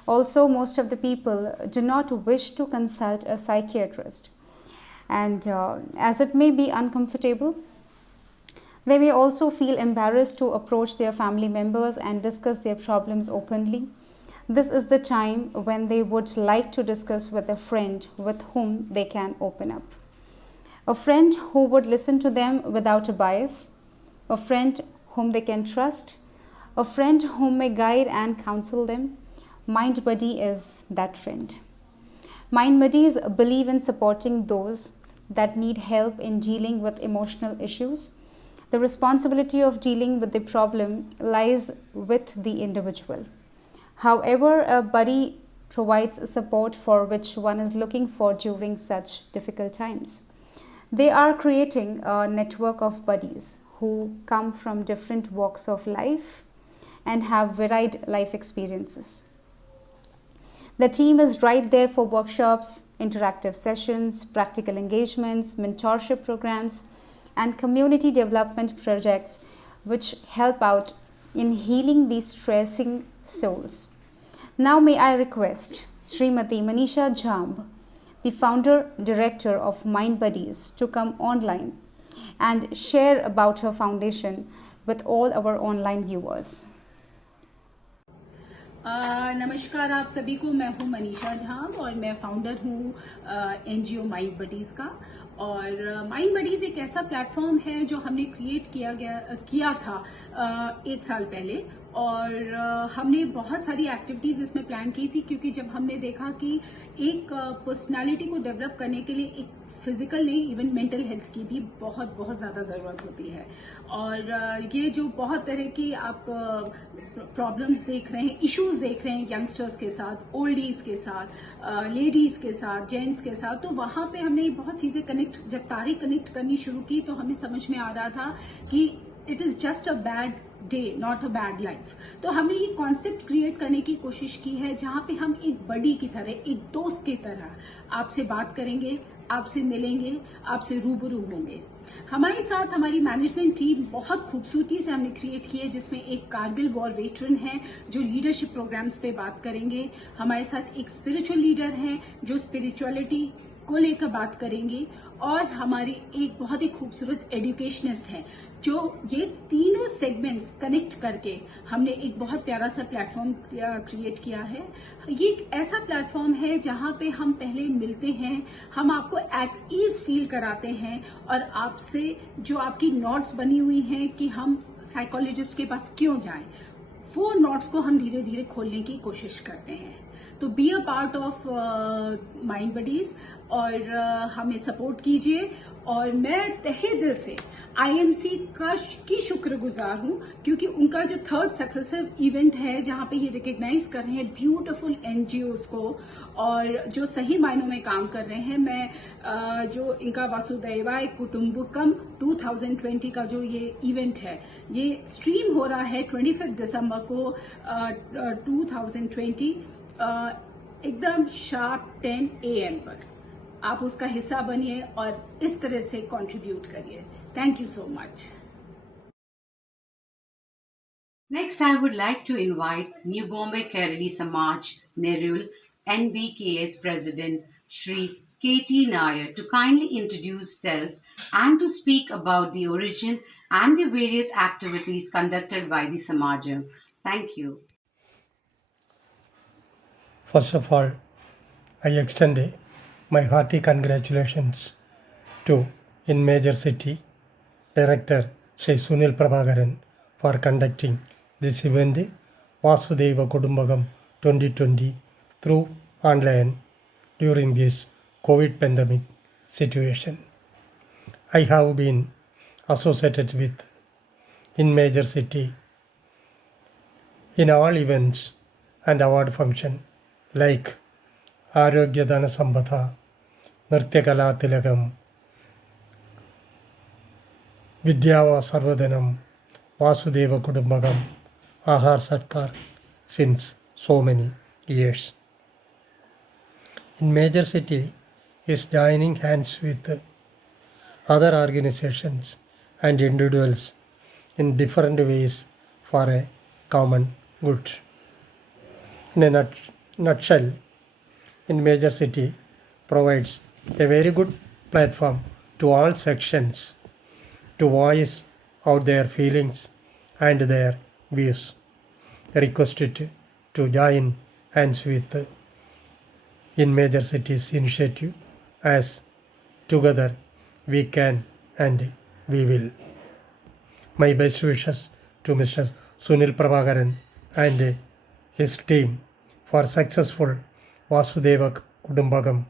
Also, most of the people do not wish to consult a psychiatrist, and as it may be uncomfortable, they may also feel embarrassed to approach their family members and discuss their problems openly. This is the time when they would like to discuss with a friend with whom they can open up. A friend who would listen to them without a bias, a friend whom they can trust, a friend whom may guide and counsel them. Mind Buddy is that friend. Mind Buddies believe in supporting those that need help in dealing with emotional issues. The responsibility of dealing with the problem lies with the individual. However, a buddy provides support for which one is looking for during such difficult times. They are creating a network of buddies who come from different walks of life and have varied life experiences. The team is right there for workshops, interactive sessions, practical engagements, mentorship programs, and community development projects which help out in healing these stressing souls. Now may I request Srimati Manisha Jamb, the founder director of Mind Buddies, to come online and share about her foundation with all our online viewers. नमस्कार आप सभी को। मैं हूँ मनीषा झांग और मैं founder हूँ NGO mind buddies का। और माइंड बडीज एक ऐसा प्लेटफॉर्म है जो हमने क्रिएट किया था 1 साल पहले, और हमने बहुत सारी एक्टिविटीज इसमें प्लान की थी, क्योंकि जब हमने देखा कि एक पर्सनालिटी को डेवलप करने के लिए एक फिजिकल नहीं, इवन मेंटल हेल्थ की भी बहुत बहुत ज़्यादा ज़रूरत होती है। और ये जो बहुत तरह की आप प्रॉब्लम्स देख रहे हैं, इश्यूज देख रहे हैं यंगस्टर्स के साथ, ओल्डीज के साथ, लेडीज़ के साथ, जेंट्स के साथ, तो वहाँ पे हमने बहुत चीज़ें जब तारीख कनेक्ट करनी शुरू की तो हमें समझ में आ रहा था कि it is just a bad day, not a bad life. तो हमने ये कॉन्सेप्ट क्रिएट करने की कोशिश की है जहाँ पे हम एक बड़ी की तरह, एक दोस्त की तरह आपसे बात करेंगे, आपसे मिलेंगे, आपसे रूबरू होंगे। हमारे साथ हमारी मैनेजमेंट टीम बहुत खूबसूरती से हमने क्रिएट की है, जिसमें एक कारगिल वॉर वेटरन है जो लीडरशिप प्रोग्राम्स पे बात करेंगे। हमारे साथ एक स्पिरिचुअल लीडर है जो स्पिरिचुअलिटी को लेकर बात करेंगे, और हमारी एक बहुत ही खूबसूरत एजुकेशनिस्ट है जो ये तीनों सेगमेंट्स कनेक्ट करके हमने एक बहुत प्यारा सा प्लेटफॉर्म क्रिएट किया है। ये एक ऐसा प्लेटफॉर्म है जहाँ पे हम पहले मिलते हैं, हम आपको एट ईज फील कराते हैं, और आपसे जो आपकी नोट्स बनी हुई हैं कि हम साइकोलॉजिस्ट के पास क्यों जाएं, वो नोट्स को हम धीरे धीरे खोलने की कोशिश करते हैं। तो be a part of mind buddies, और हमें सपोर्ट कीजिए। और मैं तहे दिल से आईएमसी की शुक्रगुजार हूँ, क्योंकि उनका जो थर्ड सक्सेसिव इवेंट है जहाँ पे ये रिकग्नाइज कर रहे हैं ब्यूटीफुल एनजीओज को और जो सही मायनों में काम कर रहे हैं। मैं जो इनका वसुदैवाय कुटुंबकम 2020 का जो ये इवेंट है, ये स्ट्रीम हो रहा है 25 दिसंबर को 2020 एकदम शार्प 10 AM पर। आप उसका हिस्सा बनिए और इस तरह से कंट्रीब्यूट करिए। Thank you so much. Next, I would like to invite New Bombay Kerala Samaj Nerul NBKS President Shri KT Nair to kindly introduce self and to speak about the origin and the various activities conducted by the Samajam. Thank you. First of all, I extend my hearty congratulations to In Major City Director Sri Sunil Prabhakaran for conducting this event Vasudhaiva Kudumbakam 2020 through online during this COVID pandemic situation. I have been associated with In Major City in all events and award function like Arogyadana Sambadha, Nrityakala Tilakam, Vidyava Sarvadanam, Vasudhaiva Kudumbakam, Ahar Satkar since so many years. In Major City is joining hands with other organizations and individuals in different ways for a common good. In a nutshell, In Major City provides a very good platform to all sections to voice out their feelings and their views. Requested to join hands with In Major Cities initiative, as together we can and we will. My best wishes to Mr. Sunil Prabhakaran and his team for successful Vasudhaiva Kudumbakam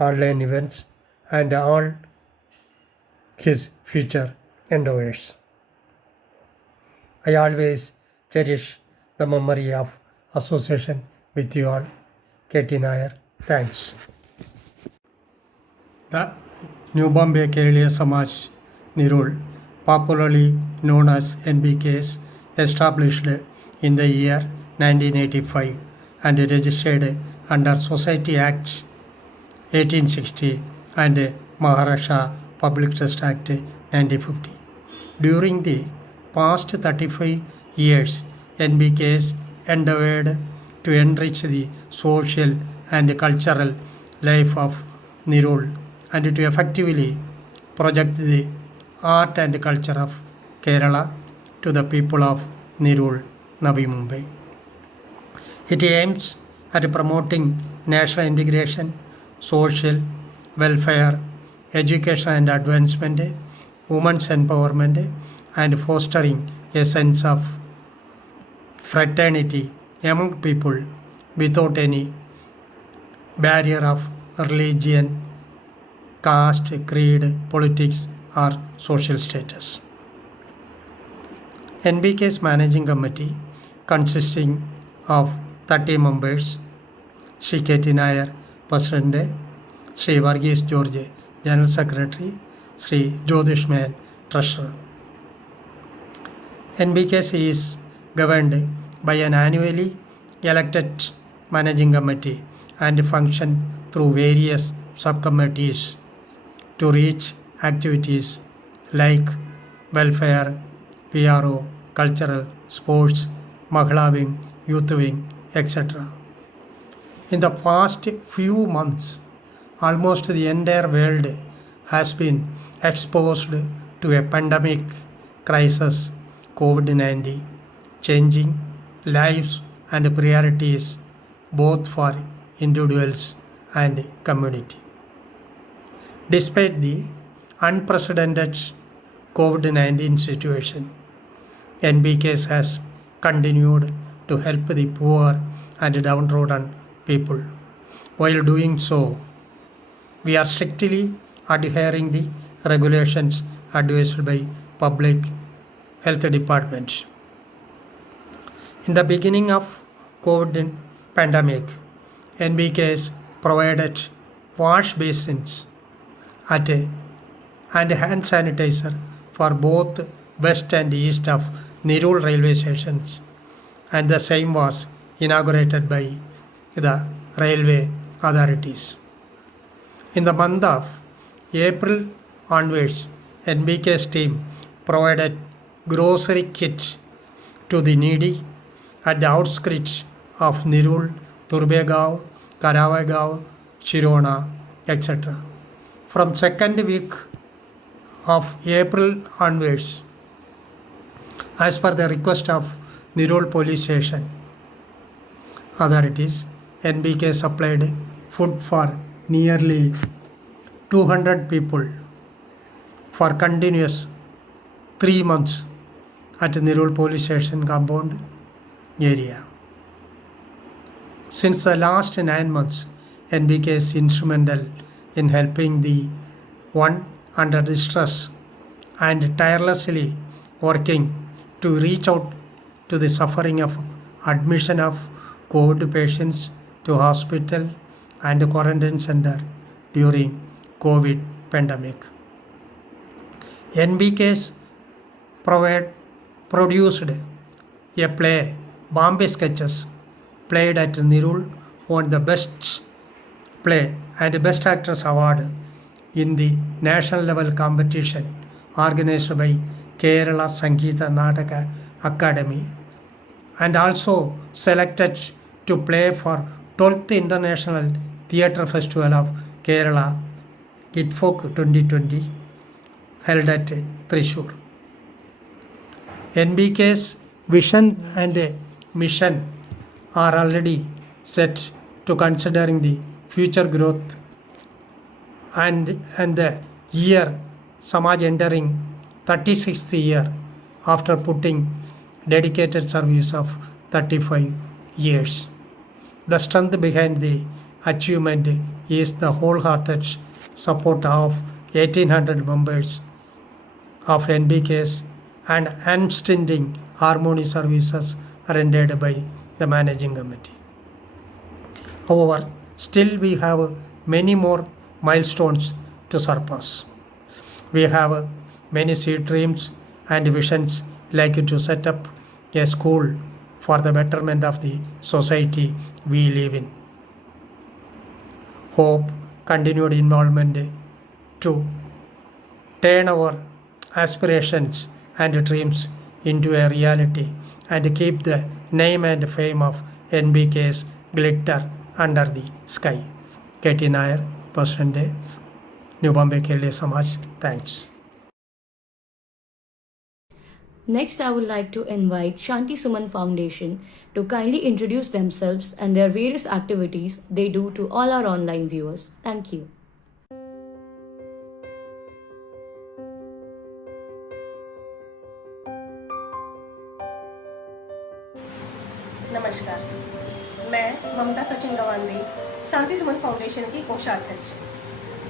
online events and all his future endeavors. I always cherish the memory of association with you all. KT Nair, thanks. The New Bombay Kerala Samaj Nerul, popularly known as NBKS, established in the year 1985 and registered under Society Act 1860 and Maharashtra Public Trust Act 1950. During the past 35 years, NBKS endeavored to enrich the social and cultural life of Nerul and to effectively project the art and culture of Kerala to the people of Nerul, Navi Mumbai. It aims at promoting national integration, social welfare, education and advancement, women's empowerment, and fostering a sense of fraternity among people without any barrier of religion, caste, creed, politics, or social status. NBK's managing committee, consisting of 30 members, Sri K.T. Nair, President, Sri Varghese George, General Secretary, Sri Jyotish Man, Treasurer. NBKS is governed by an annually elected managing committee and function through various subcommittees to reach activities like welfare, PRO, cultural, sports, Mahila wing, youth wing, etc. In the past few months, almost the entire world has been exposed to a pandemic crisis, COVID-19, changing lives and priorities both for individuals and community. Despite the unprecedented COVID-19 situation, NBKS has continued to help the poor and downtrodden people. While doing so, we are strictly adhering the regulations advised by public health departments. In the beginning of COVID pandemic, NBKS provided wash basins and hand sanitizer for both west and east of Nirul railway stations, and the same was inaugurated by the railway authorities. In the month of April onwards, NBK's team provided grocery kits to the needy at the outskirts of Nirul, Turbegaon, Karavagaon, Shirona, etc. From second week of April onwards, as per the request of Nirul police station authorities, NBK supplied food for nearly 200 people for continuous 3 months at Nirul police station compound area. Since the last 9 months, NBK is instrumental in helping the one under distress and tirelessly working to reach out to the suffering of admission of COVID patients to hospital and quarantine center during COVID pandemic. NBK's produced a play, Bombay Sketches, played at Nirul, won the Best Play and Best Actress Award in the national level competition organized by Kerala Sangeeta Nataka Academy, and also selected to play for 12th International Theatre Festival of Kerala, ITFOK 2020, held at Thrissur. NBK's vision and mission are already set to considering the future growth and the year Samaj entering 36th year after putting dedicated service of 35 years. The strength behind the achievement is the wholehearted support of 1800 members of NBKS and outstanding harmony services rendered by the managing committee. However, still we have many more milestones to surpass. We have many seed dreams and visions, like to set up a school for the betterment of the society we live in. Hope continued involvement to turn our aspirations and dreams into a reality and keep the name and fame of NBK's glitter under the sky. K.T. Nair, President, New Bombay Kerala Samaj. Thanks. Next, I would like to invite Shanti Suman Foundation to kindly introduce themselves and their various activities they do to all our online viewers. Thank you. नमस्कार, मैं ममता सचिन गवांदे शांति सुमन foundation की कोषाध्यक्ष।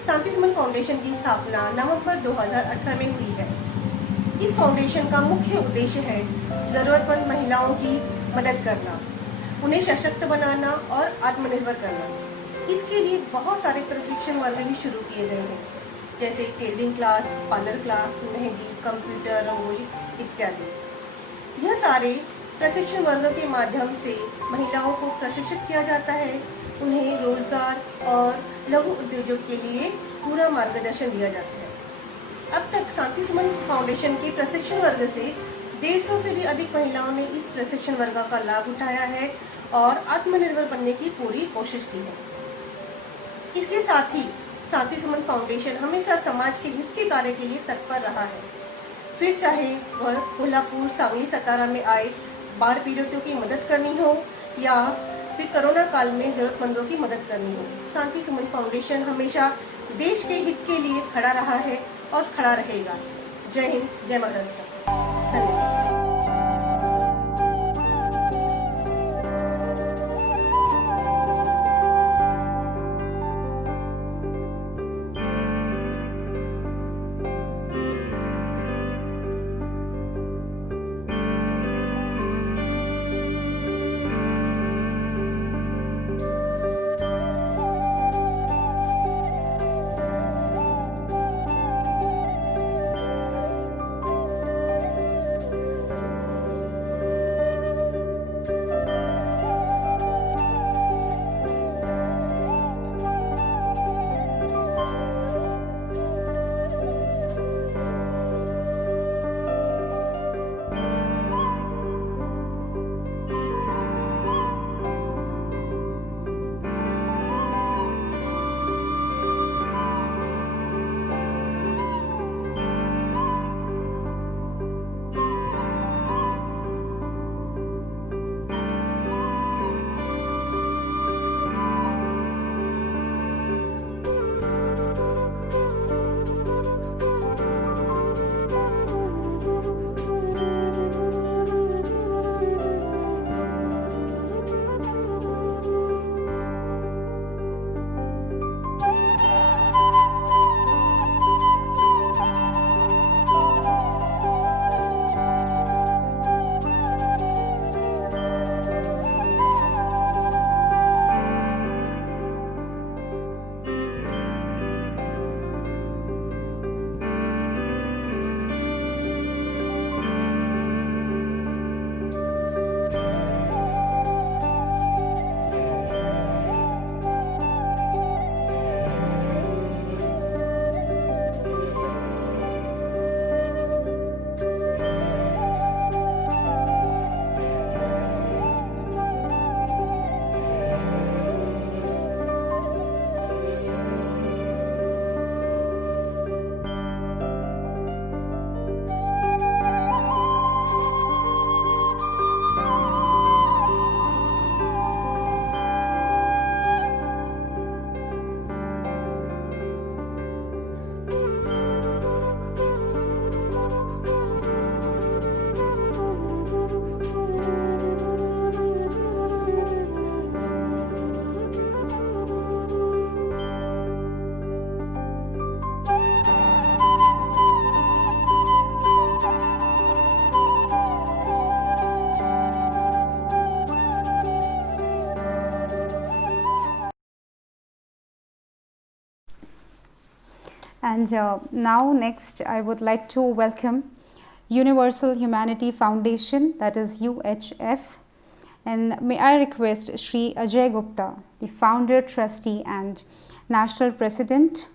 शांति सुमन foundation की स्थापना नवंबर 2018 में हुई है। इस फाउंडेशन का मुख्य उद्देश्य है ज़रूरतमंद महिलाओं की मदद करना, उन्हें सशक्त बनाना और आत्मनिर्भर करना। इसके लिए बहुत सारे प्रशिक्षण वर्ग भी शुरू किए गए हैं, जैसे tailoring class, parlour class, mehndi, computer, rangoli इत्यादि। यह सारे प्रशिक्षण वर्गों के माध्यम से महिलाओं को प्रशिक्षित किया जाता है, उन्हें रोजगार और लघु उद्योगों के लिए पूरा मार्गदर्शन दिया जाता है। अब तक शांति सुमन फाउंडेशन के प्रशिक्षण वर्ग से 150 से भी अधिक महिलाओं ने इस प्रशिक्षण वर्ग का लाभ उठाया है और आत्मनिर्भर बनने की पूरी कोशिश की है। इसके साथ ही शांति सुमन फाउंडेशन हमेशा समाज के हित के कार्य के लिए तत्पर रहा है, फिर चाहे वह कोल्हापुर, सांगली, सतारा में आए बाढ़ पीड़ितों की मदद करनी हो या फिर कोरोना काल में जरूरतमंदों की मदद करनी हो। शांति सुमन फाउंडेशन हमेशा देश के हित के लिए खड़ा रहा है और खड़ा रहेगा। जय हिंद, जय महाराष्ट्र। धन्यवाद। And now next I would like to welcome Universal Humanity Foundation, that is UHF, and may I request Shri Ajay Gupta, the founder, trustee and national president,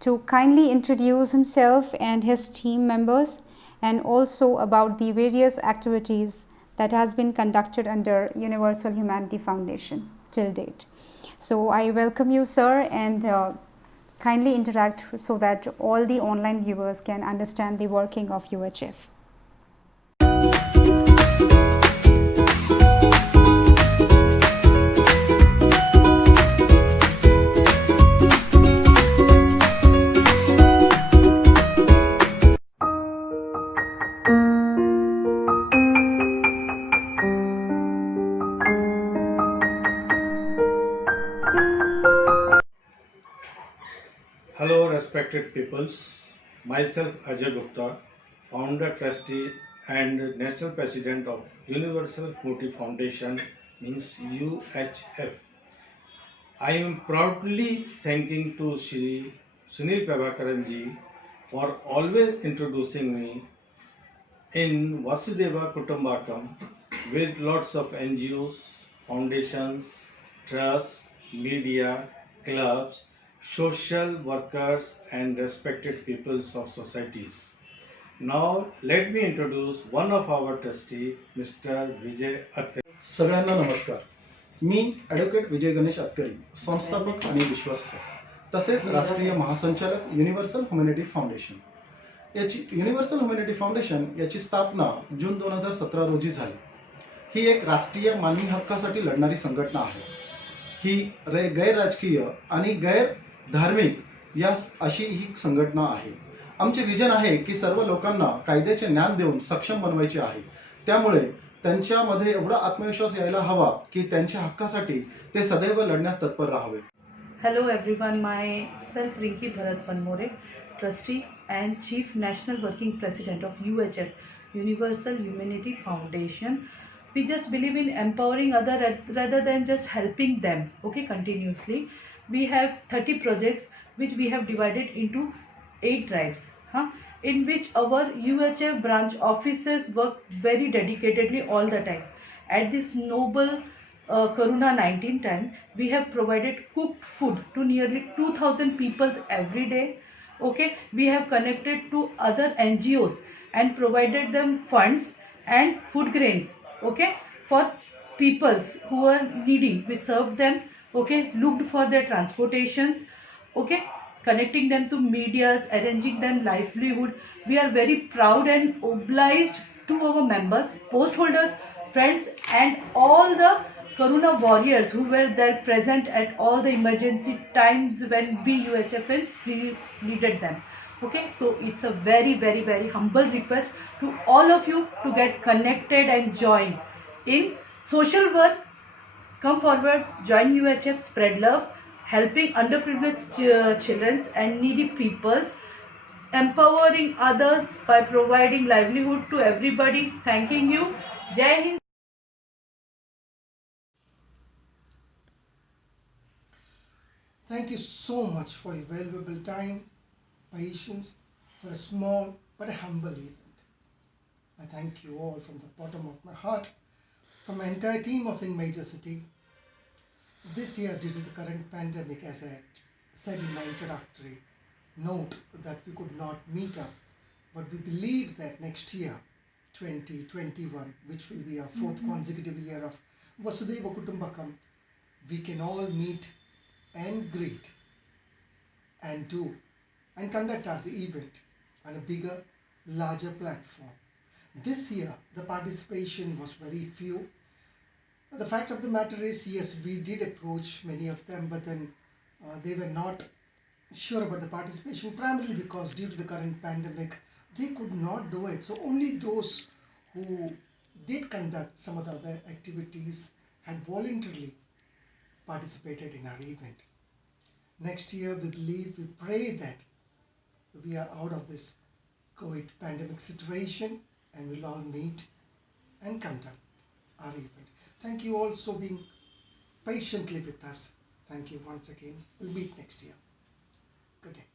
to kindly introduce himself and his team members and also about the various activities that has been conducted under Universal Humanity Foundation till date. So I welcome you, sir, and kindly interact so that all the online viewers can understand the working of UHF. respected peoples, myself Ajay Gupta, founder, trustee and national president of Universal Motive Foundation, means UHF. I am proudly thanking to Shri Sunil Prabhakaran ji for always introducing me in Vasudeva Kutumbakam with lots of NGOs, foundations, trusts, media, clubs, social workers and respected peoples of societies. Now let me introduce one of our trustee, Mr. Vijay Atkari. सगळ्यांना नमस्कार. मी advocate विजय गणेश अतकरी, संस्थापक आणि विश्वस्त, तसेच राष्ट्रीय महासंचालक universal humanity foundation. Universal humanity foundation याची स्थापना जून 2017 रोजी झाली. ही एक राष्ट्रीय मानवी हक्कासाठी लढणारी संघटना आहे. ही गैर राजकीय आणि गैर धार्मिक अशी ही संघटना आहे. आमचे विजन आहे की सर्व लोकांना कायद्याचे ज्ञान देऊन सक्षम बनवायचे आहे. त्यामुळे त्यांच्यामध्ये एवढा आत्मविश्वास यायला हवा की त्यांच्या हक्कासाठी ते सदैव लढण्यास तत्पर राहावे. Hello everyone, myself Rinki Bharat Vanmore, trustee and chief national working president of UHF, Universal Humanity Foundation. We just believe in empowering others rather than just helping them, okay, continuously. We have 30 projects which we have divided into 8 drives, in which our UHF branch offices work very dedicatedly all the time. At this noble Corona-19 time, we have provided cooked food to nearly 2,000 people every day. Okay, we have connected to other NGOs and provided them funds and food grains. Okay, for peoples who are needy, we served them. Okay, looked for their transportations. Okay, connecting them to medias, arranging them livelihood. We are very proud and obliged to our members, post holders, friends, and all the Corona warriors who were there present at all the emergency times when we UHFs needed them. Okay, so it's a very, very, very humble request to all of you to get connected and join in social work. Come forward, join UHF, spread love, helping underprivileged children and needy peoples, empowering others by providing livelihood to everybody. Thanking you. Jai Hind. Thank you so much for your valuable time, patience for a small but a humble event. I thank you all from the bottom of my heart, from my entire team of In Major City. This year, due to the current pandemic, as I said in my introductory note, that we could not meet up, but we believe that next year, 2021, which will be our fourth consecutive year of Vasudeva Kutumbakam, we can all meet and greet and do and conduct the event on a bigger, larger platform. This year, the participation was very few. The fact of the matter is, yes, we did approach many of them, but then they were not sure about the participation, primarily because due to the current pandemic, they could not do it. So only those who did conduct some of the other activities had voluntarily participated in our event. Next year, we pray that we are out of this COVID pandemic situation and we'll all meet and conduct our event. Thank you all for being patiently with us. Thank you once again. We'll meet next year. Good day.